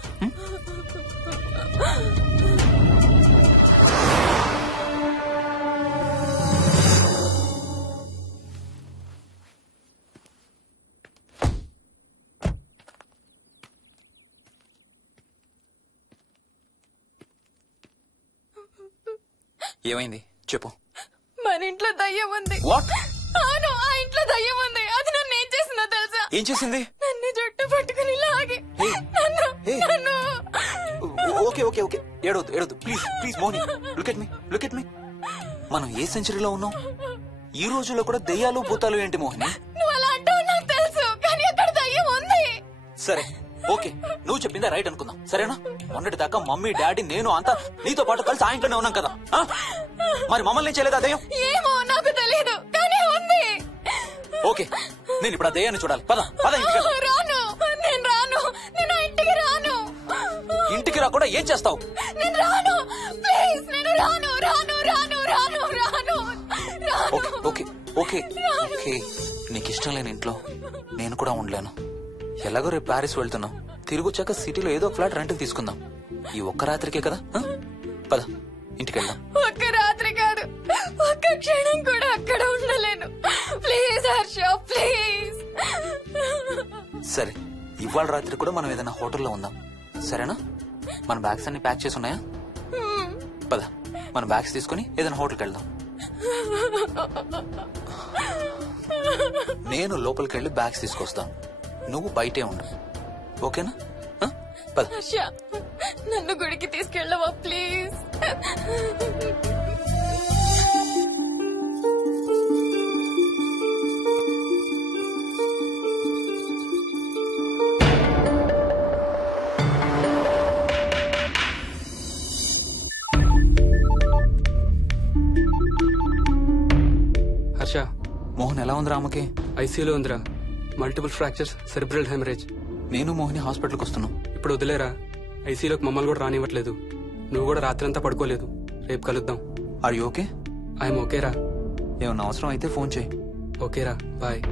ఏమైంది చెప్పు. మన ఇంట్లో దయ్యం ఉంది. వాట్? అవును, ఆ ఇంట్లో దయ్యం ఉంది. అది నన్ను ఏం చేసిందో తెలుసా? ఏం చేసింది? నన్ను జుట్టు పట్టుకుని లాగి నన్ను. ఓకే ఓకే ఓకే, ఏడవద్దు ఏడవద్దు please please Mohini. Look at me. మనం ఏ సెంచరీలో ఉన్నాం? ఈ రోజుల్లో కూడా దెయ్యాలు భూతాలు ఏంటి మోహిని? నువ్వు అలా అంటావు నాకు తెలుసు, కానీ అక్కడ దయ్యం ఉంది. సరే ఓకే, నువ్వు చెప్పిందే రైట్ అనుకుందాం, సరేనా? మొన్నటి దాకా మమ్మీ డాడీ నేను అంతా నీతో పాటు కలిసి ఆ ఇంట్లోనే ఉన్నాం కదా. మరి మమ్మల్ని చేయలేదా దయ్యం? ఏమో నాకు తెలియదు, కానీ ఉంది. ఓకే, నేను ఇప్పుడు ఆ దయ్యాన్ని చూడాలి. పద పద. రాను, నేను రాను. నేను ఆ ఇంటికి రాను. ఇంటికి రాకుండా ఏం చేస్తావు? నేను రాను ప్లీజ్. నేను రాను రాను రాను రాను రాను. ఓకే ఓకే ఓకే ఓకే, నీకు ఇష్టం లేని ఇంట్లో నేను కూడా ఉండలేను. ఎలాగో రేపు ప్యారిస్ వెళ్తున్నాం. తిరిగి వచ్చాక సిటీలో ఏదో ఫ్లాట్ రెంట్కి తీసుకుందాం. ఈ ఒక్క రాత్రికే కదా. పద ఇంటికి వెళ్దాం. ఒక్క రాత్రి కాదు, ఒక్క క్షణం కూడా అక్కడ ఉండలేను. Please Harsha please. సరే, ఇవాళ రాత్రి కూడా మనం ఏదైనా హోటల్లో ఉందాం, సరేనా? మన బ్యాగ్స్ అన్ని ప్యాక్ చేసి ఉన్నాయా? పద మన బ్యాగ్స్ తీసుకుని ఏదైనా హోటల్కి వెళ్దాం. నేను లోపలికి వెళ్ళి బ్యాగ్స్ తీసుకొస్తాను, నువ్వు బయటే ఉండు, ఓకేనా? పద. హర్ష, నన్ను గుడికి తీసుకెళ్ళవా ప్లీజ్? హర్ష, మోహన్ ఎలా ఉందిరా? ఆమెకి ఐసీయూలో ఉందిరా. Multiple fractures, cerebral haemorrhage. నేను మోహిని హాస్పిటల్కి వస్తున్నాం. ఇప్పుడు వదిలేరా, ఐసీలోకి మమ్మల్ని కూడా రానివ్వట్లేదు. నువ్వు కూడా రాత్రంతా పడుకోలేదు. రేపు కలుద్దాం. Are you okay? ఐఎమ్ ఓకేరా. ఏమన్నా అవసరం అయితే ఫోన్ చేయి. ఓకేరా, బాయ్.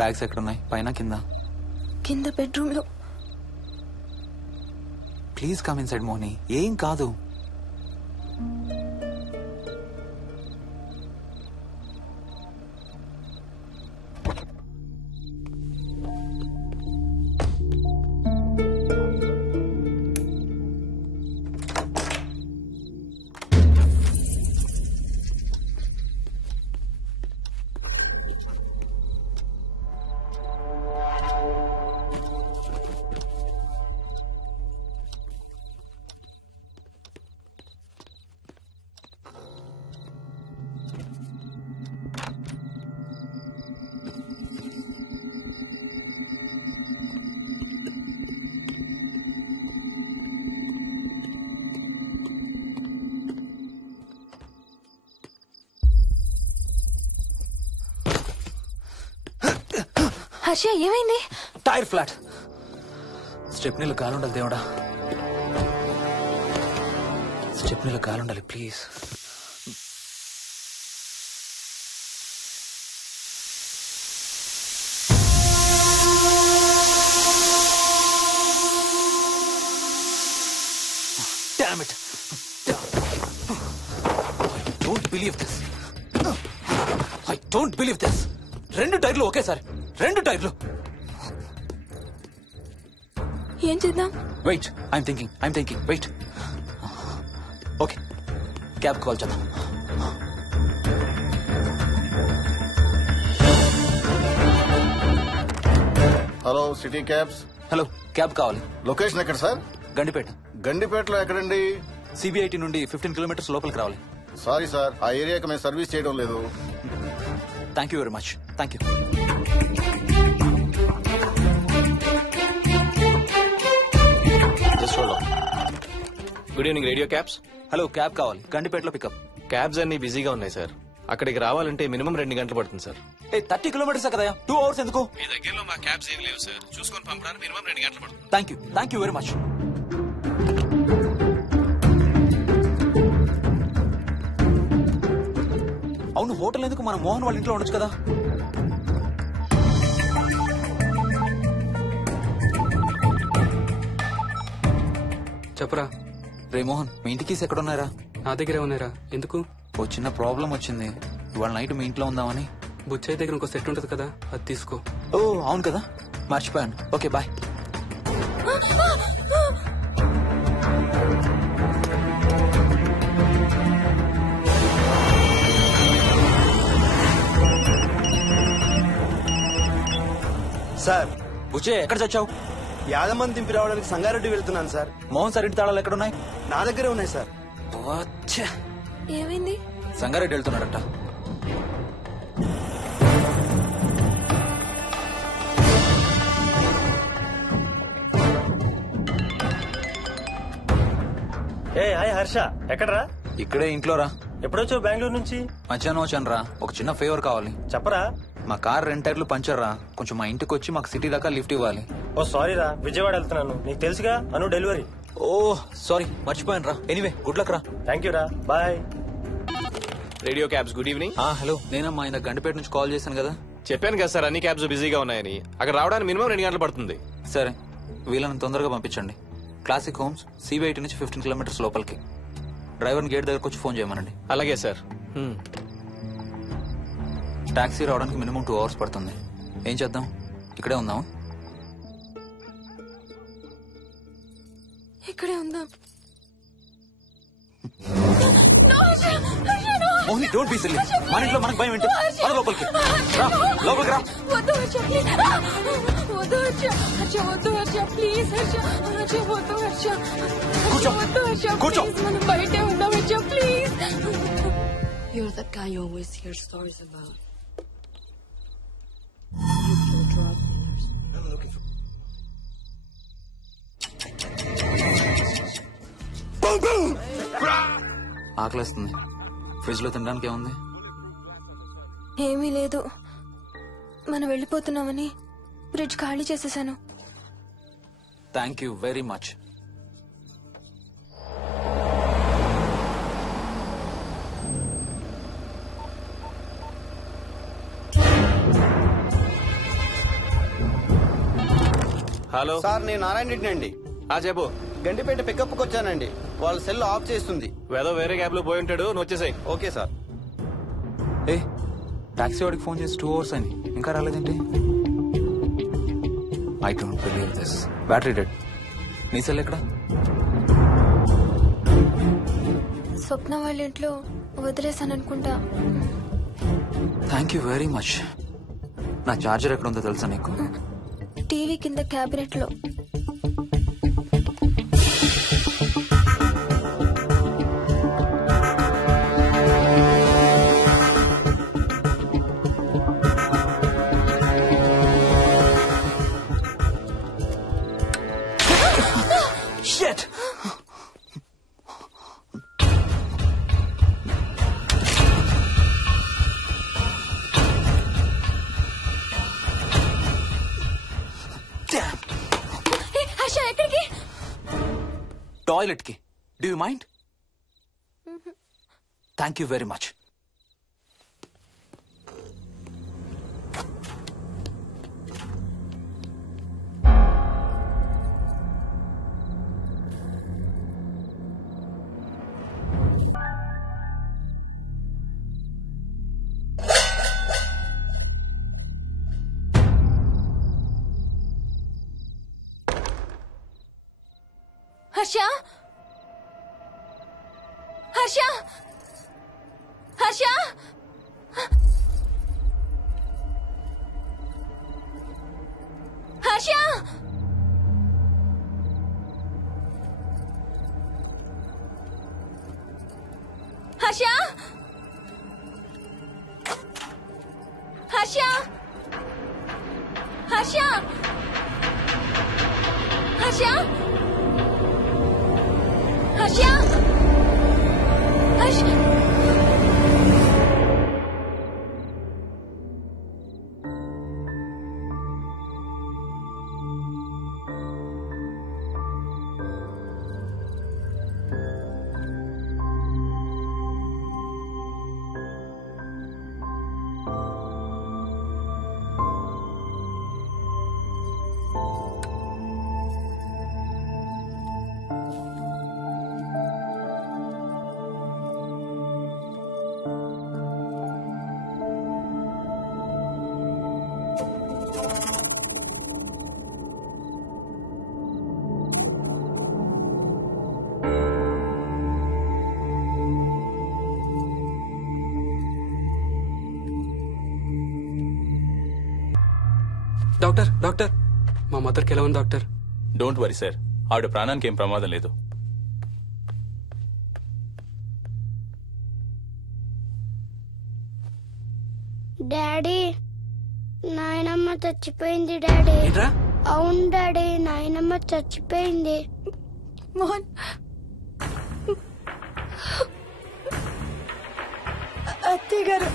బ్యాగ్స్ ఎక్కడున్నాయి? పైన కింద? కింద బెడ్రూమ్ లో. Please come inside Mohini. ఏం కాదు. హర్ష, ఏమైంది? Tyre flat. స్టెప్నీలో కాలుండాలి దేవుడా, స్టెప్నీలో కాలుండాలి please. Damn it. I don't believe this. 2 టైర్లు ఒకేసారి, 2 టైర్లు. ఏం చేద్దాం? Wait, I'm thinking. Wait. Okay, cab call చేద్దాం. Hello, city cabs. Hello, cab కావాలి. లొకేషన్ ఎక్కడ సార్? గండిపేట. గండిపేటలో ఎక్కడండి? సిబిఐటి నుండి 15 కిలోమీటర్స్ లోపలికి రావాలి. సారీ సార్, ఆ ఏరియాకి మేము సర్వీస్ చేయడం లేదు. Thank you very much. Thank you. Good evening radio cabs. Hello, cab కావాలి. గండిపేటలో పికప్. క్యాబ్స్ అన్ని బిజీగా ఉన్నాయి సార్. అక్కడికి రావాలంటే మినిమం 2 గంటలు పడుతుంది సార్. 30 కిలోమీటర్స్ కదా, 2 అవర్స్ ఎందుకు? మీ దగ్గరలో మా క్యాబ్స్ ఏం లేవు సార్. చూసుకొని పంపడానికి మినిమం 2 గంటలు పడుతుంది. Thank you very much. అవును, హోటల్ ఎందుకు? మన మోహన్ వాళ్ళ ఇంట్లో ఉండొచ్చు కదా. చెప్పరా. రే మోహన్, మీ ఇంటి కీస్ ఎక్కడున్నారా? నా దగ్గరే ఉన్నారా. ఎందుకు? ఓ చిన్న ప్రాబ్లం వచ్చింది. ఇవాళ నైట్ మీ ఇంట్లో ఉందామని. బుచ్చయ్య దగ్గర ఇంకో సెట్ ఉంటది కదా, అది తీసుకో. ఓ అవును కదా, మర్చిపోయాను. Okay, bye. సార్, బుచ్చయ్య ఎక్కడ చచ్చావు? యాదమ్మని దింపి రావడానికి సంగారెడ్డి వెళ్తున్నాను సార్. మోహన్ సార్ ఇంటి తాళాలు ఎక్కడున్నాయి? నా దగ్గరే ఉన్నాయి సార్. ఏమైంది? సంగారెడ్డి వెళ్తున్నాడట. ఏ హాయ్ హర్ష, ఎక్కడరా? ఇక్కడే ఇంట్లో రా. ఎప్పుడొచ్చావు బెంగళూరు నుంచి? మధ్యాహ్నం వచ్చాను రా. ఒక చిన్న ఫేవర్ కావాలి. చెప్పరా. మా కార్ 2 టైర్లు పంచర్ రా. కొంచెం మా ఇంటికి వచ్చి మాకు సిటీ దాకా లిఫ్ట్ ఇవ్వాలి. ఓ సారీ రా, విజయవాడ వెళ్తున్నాను. నీకు తెలుసుగా, అను డెలివరీ. ఓ సారీ, మర్చిపోయాను రా. ఎనీవే, గుడ్ లక్ రా. థ్యాంక్ యూ రా, bye. Radio cabs, good evening. Hello, నేనమ్మా ఇంత గండిపేట నుంచి కాల్ చేశాను కదా. చెప్పాను కదా సార్, అన్ని క్యాబ్స్ బిజీగా ఉన్నాయని. అక్కడ రావడానికి మినిమం 2 గంటలు పడుతుంది. సరే, వీళ్ళని తొందరగా పంపించండి. క్లాసిక్ హోమ్స్, సిబిఐటి నుంచి 15 కిలోమీటర్స్ లోపలికి. డ్రైవర్ని గేట్ దగ్గరకు వచ్చి ఫోన్ చేయమనండి. అలాగే సార్. టాక్సీ రావడానికి మినిమం 2 అవర్స్ పడుతుంది. ఏం చేద్దాం? ఇక్కడే ఉందాం. ఇక్కడే ఉందాం. Mohini, don't be silly. మన ఇంట్లో మనకు భయం ఏంటి? పద లోపలికి రా. లోపలికి రా. వద్దు హర్ష, ప్లీజ్. వద్దు హర్ష. హర్ష, వద్దు హర్ష, ప్లీజ్ హర్ష. హర్ష, వద్దు హర్ష. కూర్చో. వద్దు హర్ష, కూర్చో. ప్లీజ్. మనం బయటే ఉందాం Harsha, please. You're that guy you always hear stories about? I'm looking for. ఆకలేస్తుంది. ఫ్రిడ్జ్ లో తినడానికి ఏముంది? ఏమీ లేదు. మనం వెళ్ళిపోతున్నామని ఫ్రిడ్జ్ ఖాళీ చేసేసాను. Thank you very much. Hello sir నేను నారాయణ రెడ్డి అండి. చెప్పు. గండిపేట పికప్ కి వచ్చానండి. వాళ్ళ సెల్ ఆఫ్ చేస్తుంది. ఏదో వేరే క్యాబ్ లో పోయి ఉంటాడు, నువ్వు వచ్చేసాయి. Okay sir. ఏ టాక్సీ వాడికి ఫోన్ చేసి 2 hours అని ఇంకా రాలేదేంటి? I don't believe this. Battery dead. నీ సెల్ ఎక్కడ? స్వప్న వాళ్ళ ఇంట్లో వదిలేసాను అనుకుంటా. Thank you very much. నా చార్జర్ ఎక్కడ ఉందో తెలుసా నీకు? టీవీ కింద క్యాబినెట్ లో. Shit! హర్ష ఎక్కడికి? టాయిలెట్ కి. Do you mind? Thank you very much. Harsha Harsha Harsha Harsha Harsha Harsha Harsha Harsha Harsha Harsha doctor doctor మా మదర్కి ఎలా ఉంది డాక్టర్? డోంట్ వరీ సార్, ఆవిడ ప్రాణానికి ఏం ప్రమాదం లేదు. డాడీ నాయనమ్మ చచ్చిపోయింది డాడీ. అవును డాడీ, నాయనమ్మ చచ్చిపోయింది. మోహన్ అత్తయ్య గారు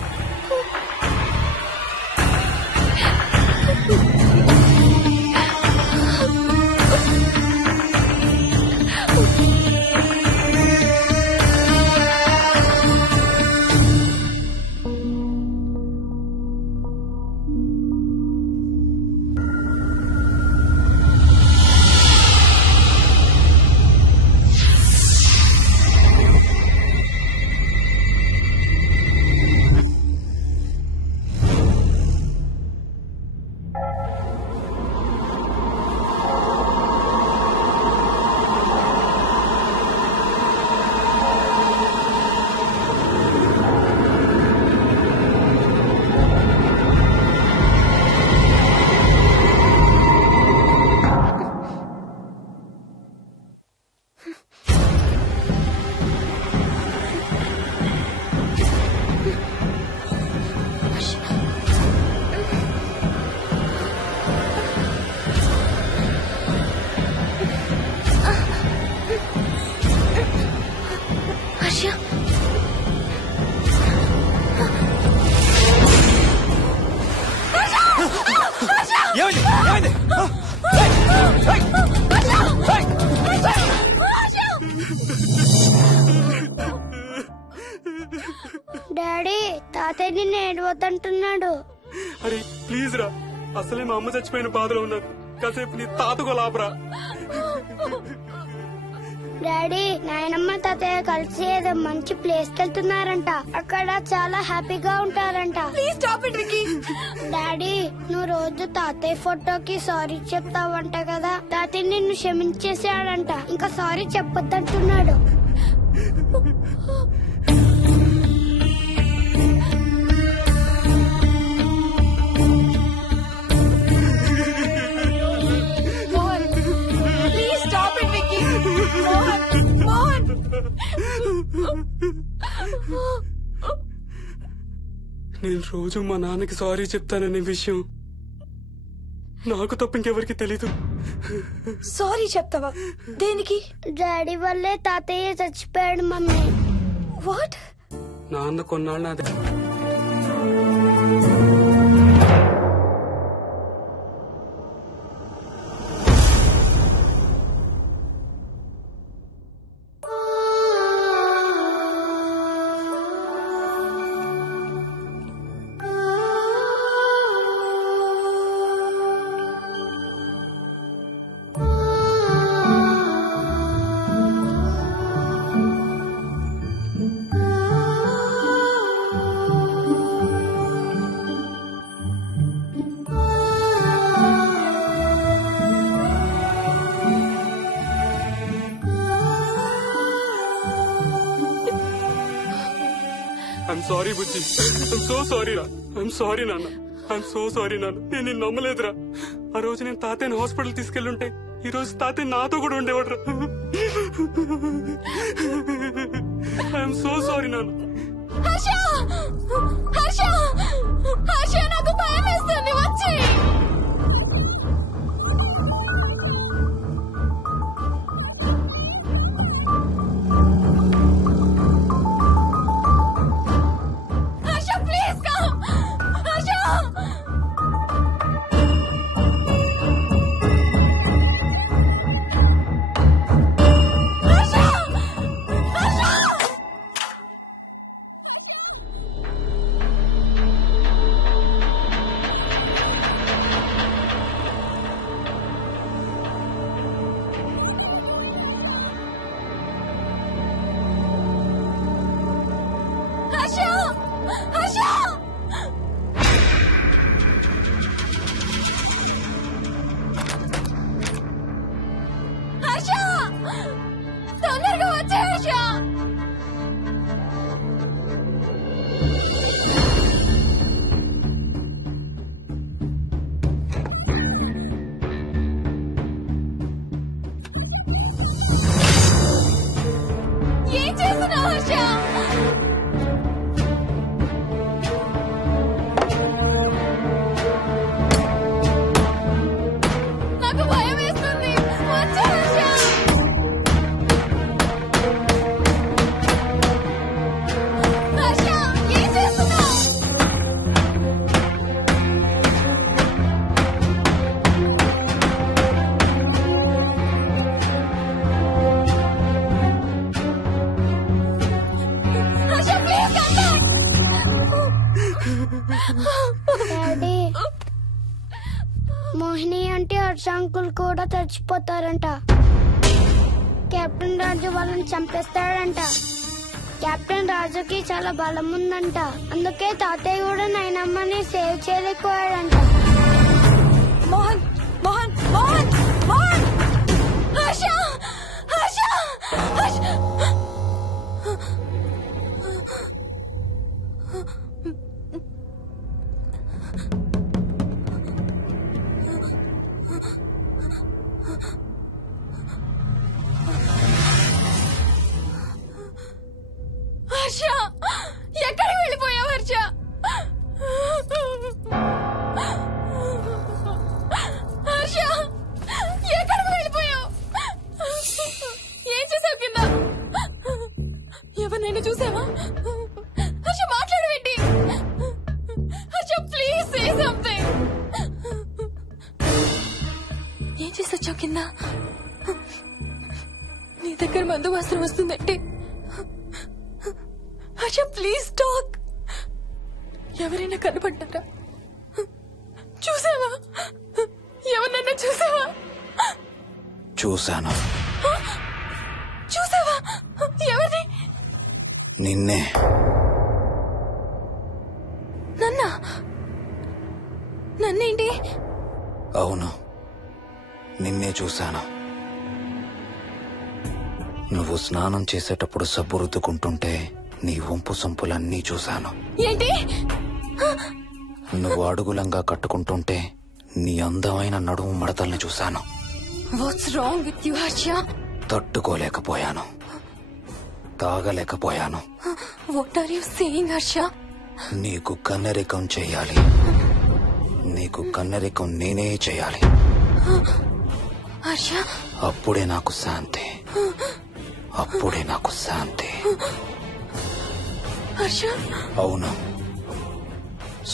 డాడీ తాతయ్య నిన్ను ఏడవద్దంటున్నాడు. అరే ప్లీజ్ రా, అసలే మా అమ్మ చచ్చిపోయిన బాధలో ఉన్నాను. కాసేపు నీ తాతకు లాభరా. డాడీ నాయనమ్మ తాతయ్య కలిసి ఏదో మంచి ప్లేస్ కి వెళ్తున్నారంట. అక్కడ చాలా హ్యాపీగా ఉంటారంట. డాడీ నువ్వు రోజు తాతయ్య ఫోటోకి సారీ చెప్తావంట కదా. తాతయ్య నిన్ను క్షమించేసాడంట. ఇంకా సారీ చెప్పొద్దంటున్నాడు. నేను రోజు మా నాన్నకి సారీ చెప్తాననే విషయం నాకు తప్ప ఇంకెవరికి తెలీదు. సారీ చెప్తావా? దేనికి? డాడీ వల్లే తాతయ్య చచ్చిపోయాడు మమ్మీ. వాట్? నాన్న కొన్నాళ్ళు నాదే. I'm sorry Bujji, I'm so sorry రా. ఐఎమ్ సారీ నాన్న, ఐఎమ్ సో సారీ నాన్న. నేను నిన్ను నమ్మలేదురా. ఆ రోజు నేను తాతయ్యని హాస్పిటల్ తీసుకెళ్ళుంటే ఈ రోజు తాతయ్య నాతో కూడా ఉండేవాడు రా. ఐఎమ్ సో సారీ నాన్న. నాకు భయం వేస్తుంది. వచ్చి తొందరగా వచ్చే హర్ష. ఏం చేస్తున్నావు హర్ష? నాకు భయం వేస్తుంది. వచ్చే హర్ష. హర్ష ఏం చేస్తున్నావు? Harsha please come back. Daddy Mohini అంటే హర్ష అంకుల్ కూడా చచ్చిపోతారంట. కెప్టెన్ రాజు వాళ్ళని చంపేస్తాడంట. కెప్టెన్ రాజుకి చాలా బలం ఉందంట. అందుకే తాతయ్య కూడా నాయనమ్మని సేవ్ చేయలేకపోయాడంట. మోహన్ మోహన్ మోహన్ మోహన్. హర్ష హర్ష హర్ష. హర్ష ఎక్కడికి వెళ్ళిపోయావు హర్ష? హర్ష ఎక్కడికి వెళ్ళిపోయావు? ఏం చేసావు కింద? ఎవరినైనా చూసావా? హర్ష మాట్లాడవేంటి? Harsha please say something. ఏం చేసొచ్చావు కింద? నీ దగ్గర మందు వాసన వస్తుందంటే హర్ష ప్లీజ్ టాక్. ఎవరైనా కనపడ్డారా? చూసావా? ఎవరినన్నా చూసావా? చూశాను. చూసావా? ఎవరిని? నిన్నే. నన్నేంటి? అవును, నిన్నే చూశాను. నువ్వు స్నానం చేసేటప్పుడు సబ్బు రుద్దుకుంటుంటే నీ వంపు సొంపులన్నీ చూశాను. ఏంటి? నువ్వు అడుగులంగా కట్టుకుంటుంటే నీ అందమైన నడుము మడతల్ని చూశాను. What's wrong with you Harsha? తట్టుకోలేకపోయాను, తాగలేకపోయాను. What are you saying Harsha? నీకు కన్నరికం చెయ్యాలి. నీకు కన్నరికం నేనే చేయాలి. హర్ష, అప్పుడే నాకు శాంతి. అప్పుడే నాకు శాంతి. హర్ష, అవును,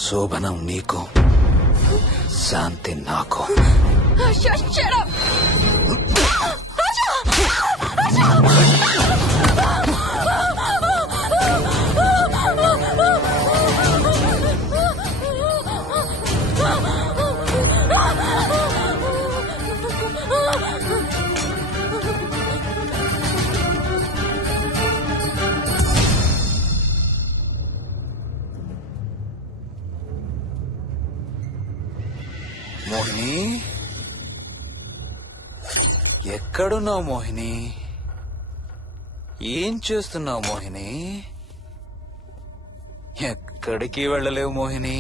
శోభనం నీకు, శాంతి నాకు. Harsha, shut up! మోహిని, ఎక్కడున్నావు మోహిని? ఏం చేస్తున్నావు మోహిని? ఎక్కడికి వెళ్ళలేవు మోహిని.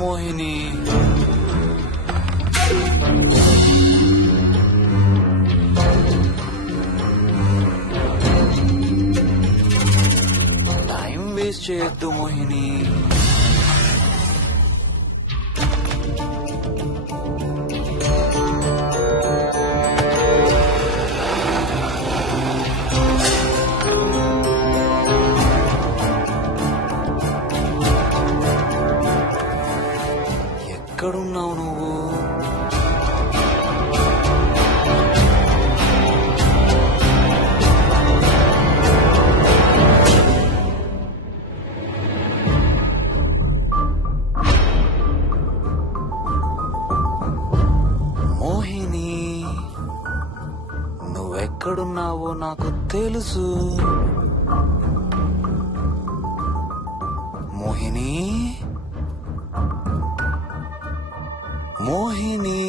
మోహిని, టైం వేస్ట్ చేయొద్దు మోహిని. ఎక్కడున్నావు నువ్వు? మోహిని, నువ్వెక్కడున్నావో నాకు తెలుసు. మోహిని, మోహిని,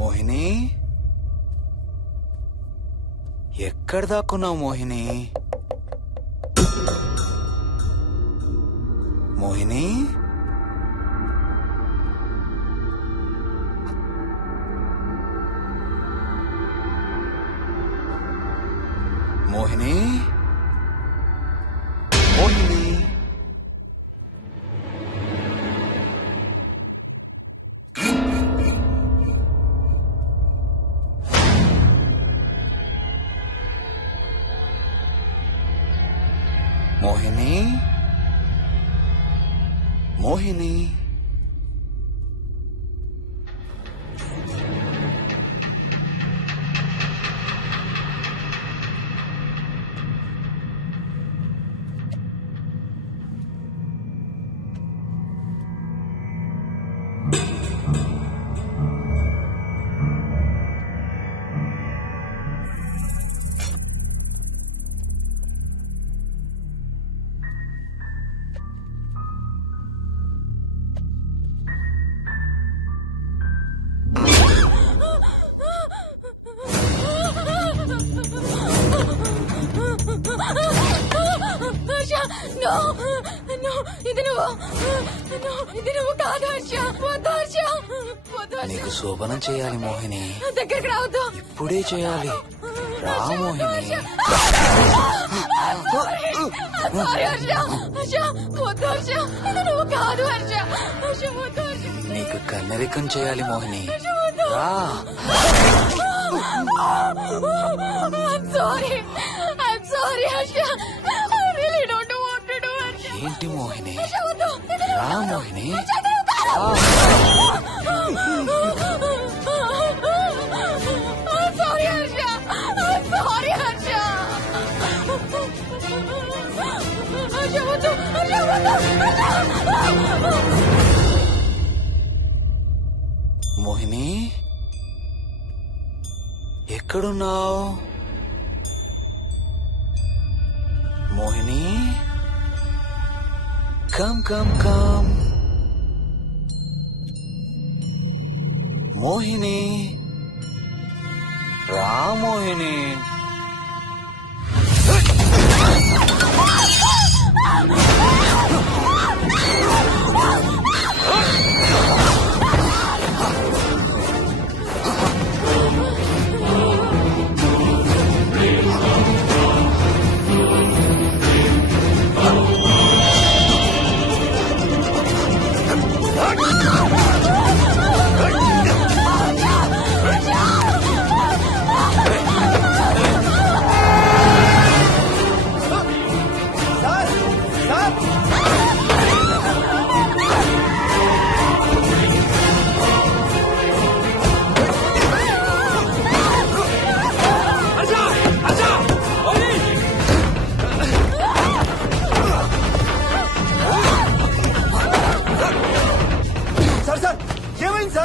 మోహిని, ఎక్కడ దాక్కున్నావు మోహిని? మోహిని మోహిని మోహిని మోహిని మోహిని హర్ష నో నో ఇది నువ్వు ఇది నువ్వు కాదు హర్ష వద్దు హర్ష వద్దు హర్ష నీకు శోభనం చేయాలి మోహిని దగ్గరికి రావద్దు ఇప్పుడే చేయాలి రా మోహిని సారీ హర్ష హర్ష వద్దు హర్ష ఇది నువ్వు కాదు హర్ష హర్ష వద్దు హర్ష నీకు కన్నరికం చేయాలి మోహిని రా I'm sorry, Harsha. I really don't want to do it. ఏంటి మోహిని రా Mohini I'm sorry, Harsha. I'm sorry, Harsha. Harsha, వద్దు. Harsha, వద్దు. మోహిని ఎక్కడున్నావు Mohini come come come Mohini రా మోహిని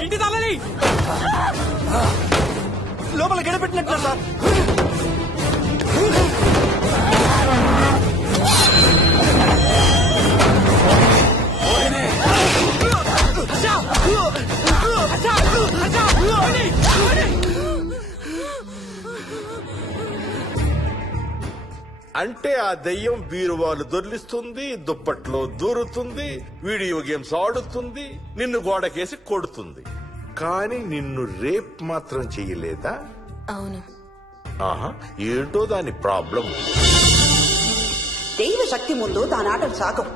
ఇంటి తాళాలి లోపల గడపెట్టినట్లు సార్ అంటే ఆ దెయ్యం బీరువాలు దొర్లిస్తుంది, దుప్పట్లో దూరుతుంది, వీడియో గేమ్స్ ఆడుతుంది, నిన్ను గోడకేసి కొడుతుంది. కానీ నిన్ను రేప్ మాత్రం చెయ్యలేదా? అవును. ఆహా, ఏంటో దాని ప్రాబ్లం. దైవ శక్తి ముందు దానాటలు సాగం.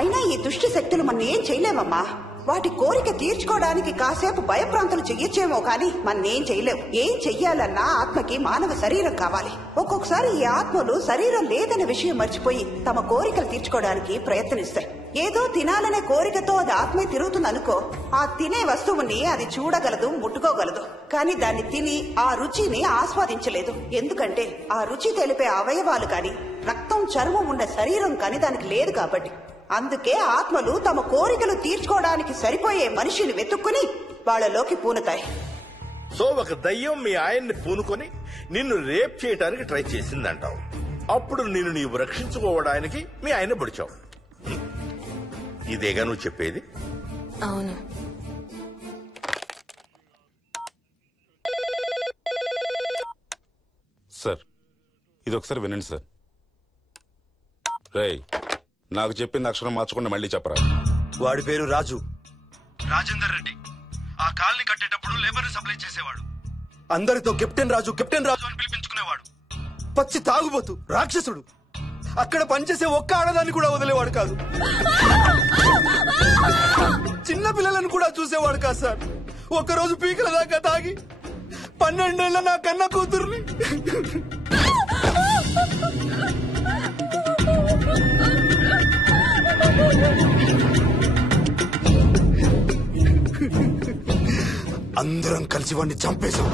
అయినా ఈ దుష్ట శక్తులు మన ఏం చేయలేమమ్మా. వాటి కోరిక తీర్చుకోవడానికి కాసేపు భయప్రాంతులు చెయ్యొచ్చేమో కానీ మన్నేం చేయలేవు. ఏం చెయ్యాలన్నా ఆత్మకి మానవ శరీరం కావాలి. ఒక్కొక్కసారి ఈ ఆత్మలు శరీరం లేదన్న విషయం మర్చిపోయి తమ కోరికలు తీర్చుకోవడానికి ప్రయత్నిస్తాయి. ఏదో తినాలనే కోరికతో అది ఆత్మే తిరుగుతుందనుకో, ఆ తినే వస్తువుని అది చూడగలదు, ముట్టుకోగలదు. కానీ దాన్ని తిని ఆ రుచిని ఆస్వాదించలేదు. ఎందుకంటే ఆ రుచి తెలిపే అవయవాలు కాని రక్తం, చర్మం ఉన్న శరీరం కాని దానికి లేదు కాబట్టి. అందుకే ఆత్మలు తమ కోరికలు తీర్చుకోవడానికి సరిపోయే మనిషిని వెతుక్కుని వాళ్ళలోకి పూనుతాయి. సో ఒక దయ్యం మీ ఆయన్ని పూనుకొని నిన్ను రేప్ చేయడానికి ట్రై చేసిందంటావు. అప్పుడు నిన్ను నీవు రక్షించుకోవడానికి మీ ఆయన పొడిచావు. ఇదేగా నువ్వు చెప్పేది? అవును. సార్ ఇది ఒకసారి వినండి సార్. రేయ్, నాకు చెప్పింది అక్షరం మార్చకుండా మళ్ళీ చెప్పరా. వాడి పేరు రాజు, రాజేందర్ రెడ్డి. ఆ కాలనీ కట్టేటప్పుడు లేబర్ సప్లై చేసేవాడు. అందరితో కెప్టెన్ రాజు అని పిలిపించుకునేవాడు. పచ్చి తాగుబోతు, రాక్షసుడు. అక్కడ పనిచేసే ఒక్క ఆడదాన్ని కూడా వదిలేవాడు కాదు. చిన్న పిల్లలను కూడా చూసేవాడు కాదు సార్. ఒక్కరోజు పీకల దాకా తాగి 12 ఏళ్ల నా కన్న కూతుర్ని అందరం కలిసి వాడిని చంపేశాం.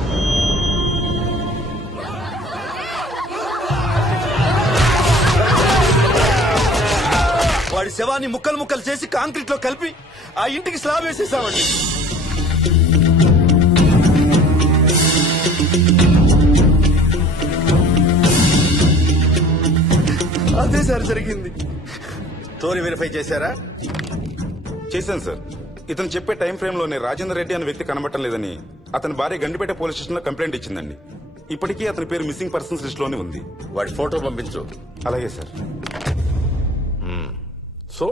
వాడి శవాన్ని ముక్కలు ముక్కలు చేసి కాంక్రీట్ లో కలిపి ఆ ఇంటికి స్లాబ్ వేసేసామండి. అదే సార్ జరిగింది. స్టోరీ వెరిఫై చేశారా? చేశాను సార్. ఇతను చెప్పే టైం ఫ్రేమ్ లోనే రాజేందర్ రెడ్డి అనే వ్యక్తి కనబడటం లేదని అతని భార్య గండిపేట పోలీస్ స్టేషన్ లో కంప్లైంట్ ఇచ్చిందండి. ఇప్పటికీ అతని పేరు మిస్సింగ్ పర్సన్స్ లిస్ట్ లోనే ఉంది. వాడి ఫోటో పంపించు. అలాగే సార్. సో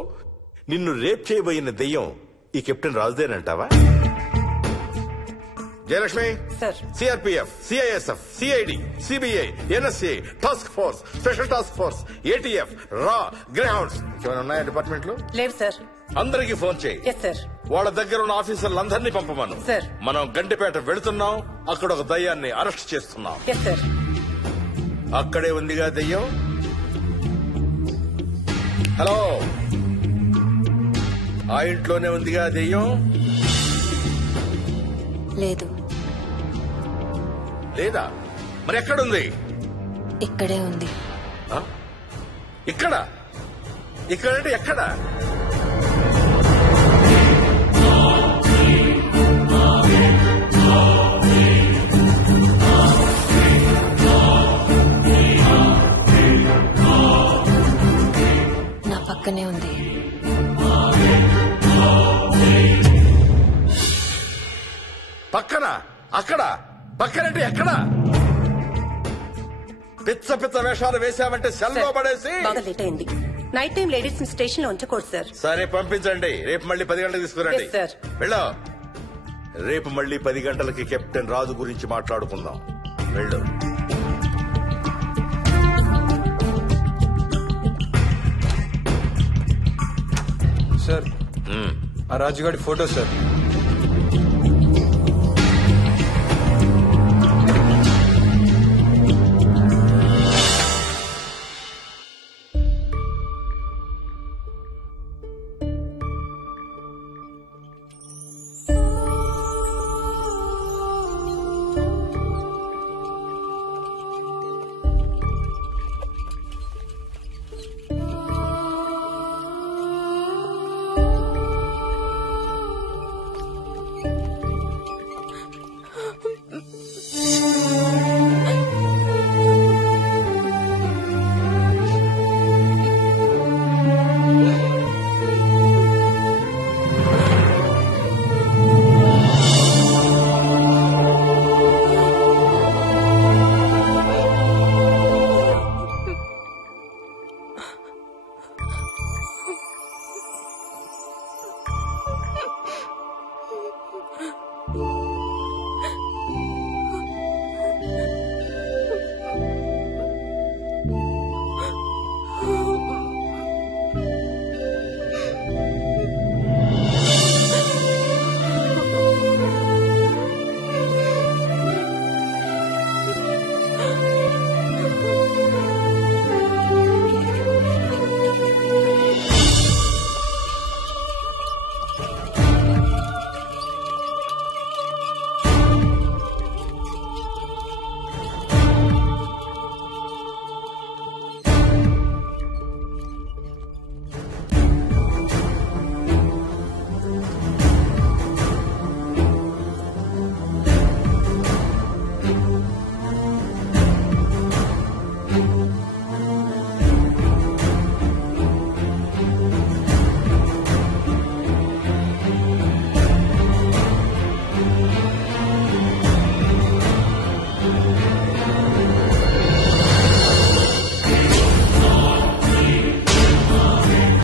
నిన్ను రేప్ చేయబోయిన దెయ్యం ఈ కెప్టెన్ రాజుదేనంటావా? Jayalakshmi, CRPF, CISF, CID, CBI, NSA, task force, special task force, ATF, రా, గ్రేహౌండ్స్ ఏమైనా ఉన్నాయా డిపార్ట్మెంట్ లో? లేదు సార్. అందరికీ ఫోన్ చేయి. వాళ్ళ దగ్గర ఉన్న ఆఫీసర్లందరినీ పంపమను. మనం గండిపేట వెళుతున్నాం. అక్కడ ఒక దయ్యాన్ని అరెస్ట్ చేస్తున్నాం. అక్కడే ఉందిగా దయ్యం. హలో, ఆ ఇంట్లోనే ఉందిగా దెయ్యం? లేదు. లేదా? మరి ఎక్కడుంది? ఇక్కడే ఉంది. ఇక్కడ? ఇక్కడంటే ఎక్కడ? నా పక్కనే ఉంది. పక్కన? అక్కడ? పక్కనంటే ఎక్కడ? పిచ్చ పిచ్చ వేషాలు వేశామంటే సెల్లో పడేసి. బాగా లేట్ అయింది. నైట్ టైం లేడీస్ స్టేషన్ లో ఉంచకూడదు సార్. సరే పంపించండి. రేపు మళ్ళీ 10 గంటలకు తీసుకురండి. వెళ్ళు. రేపు మళ్ళీ 10 గంటలకి కెప్టెన్ రాజు గురించి మాట్లాడుకుందాం. వెళ్ళు. సార్, ఆ రాజుగాడి ఫోటో సార్.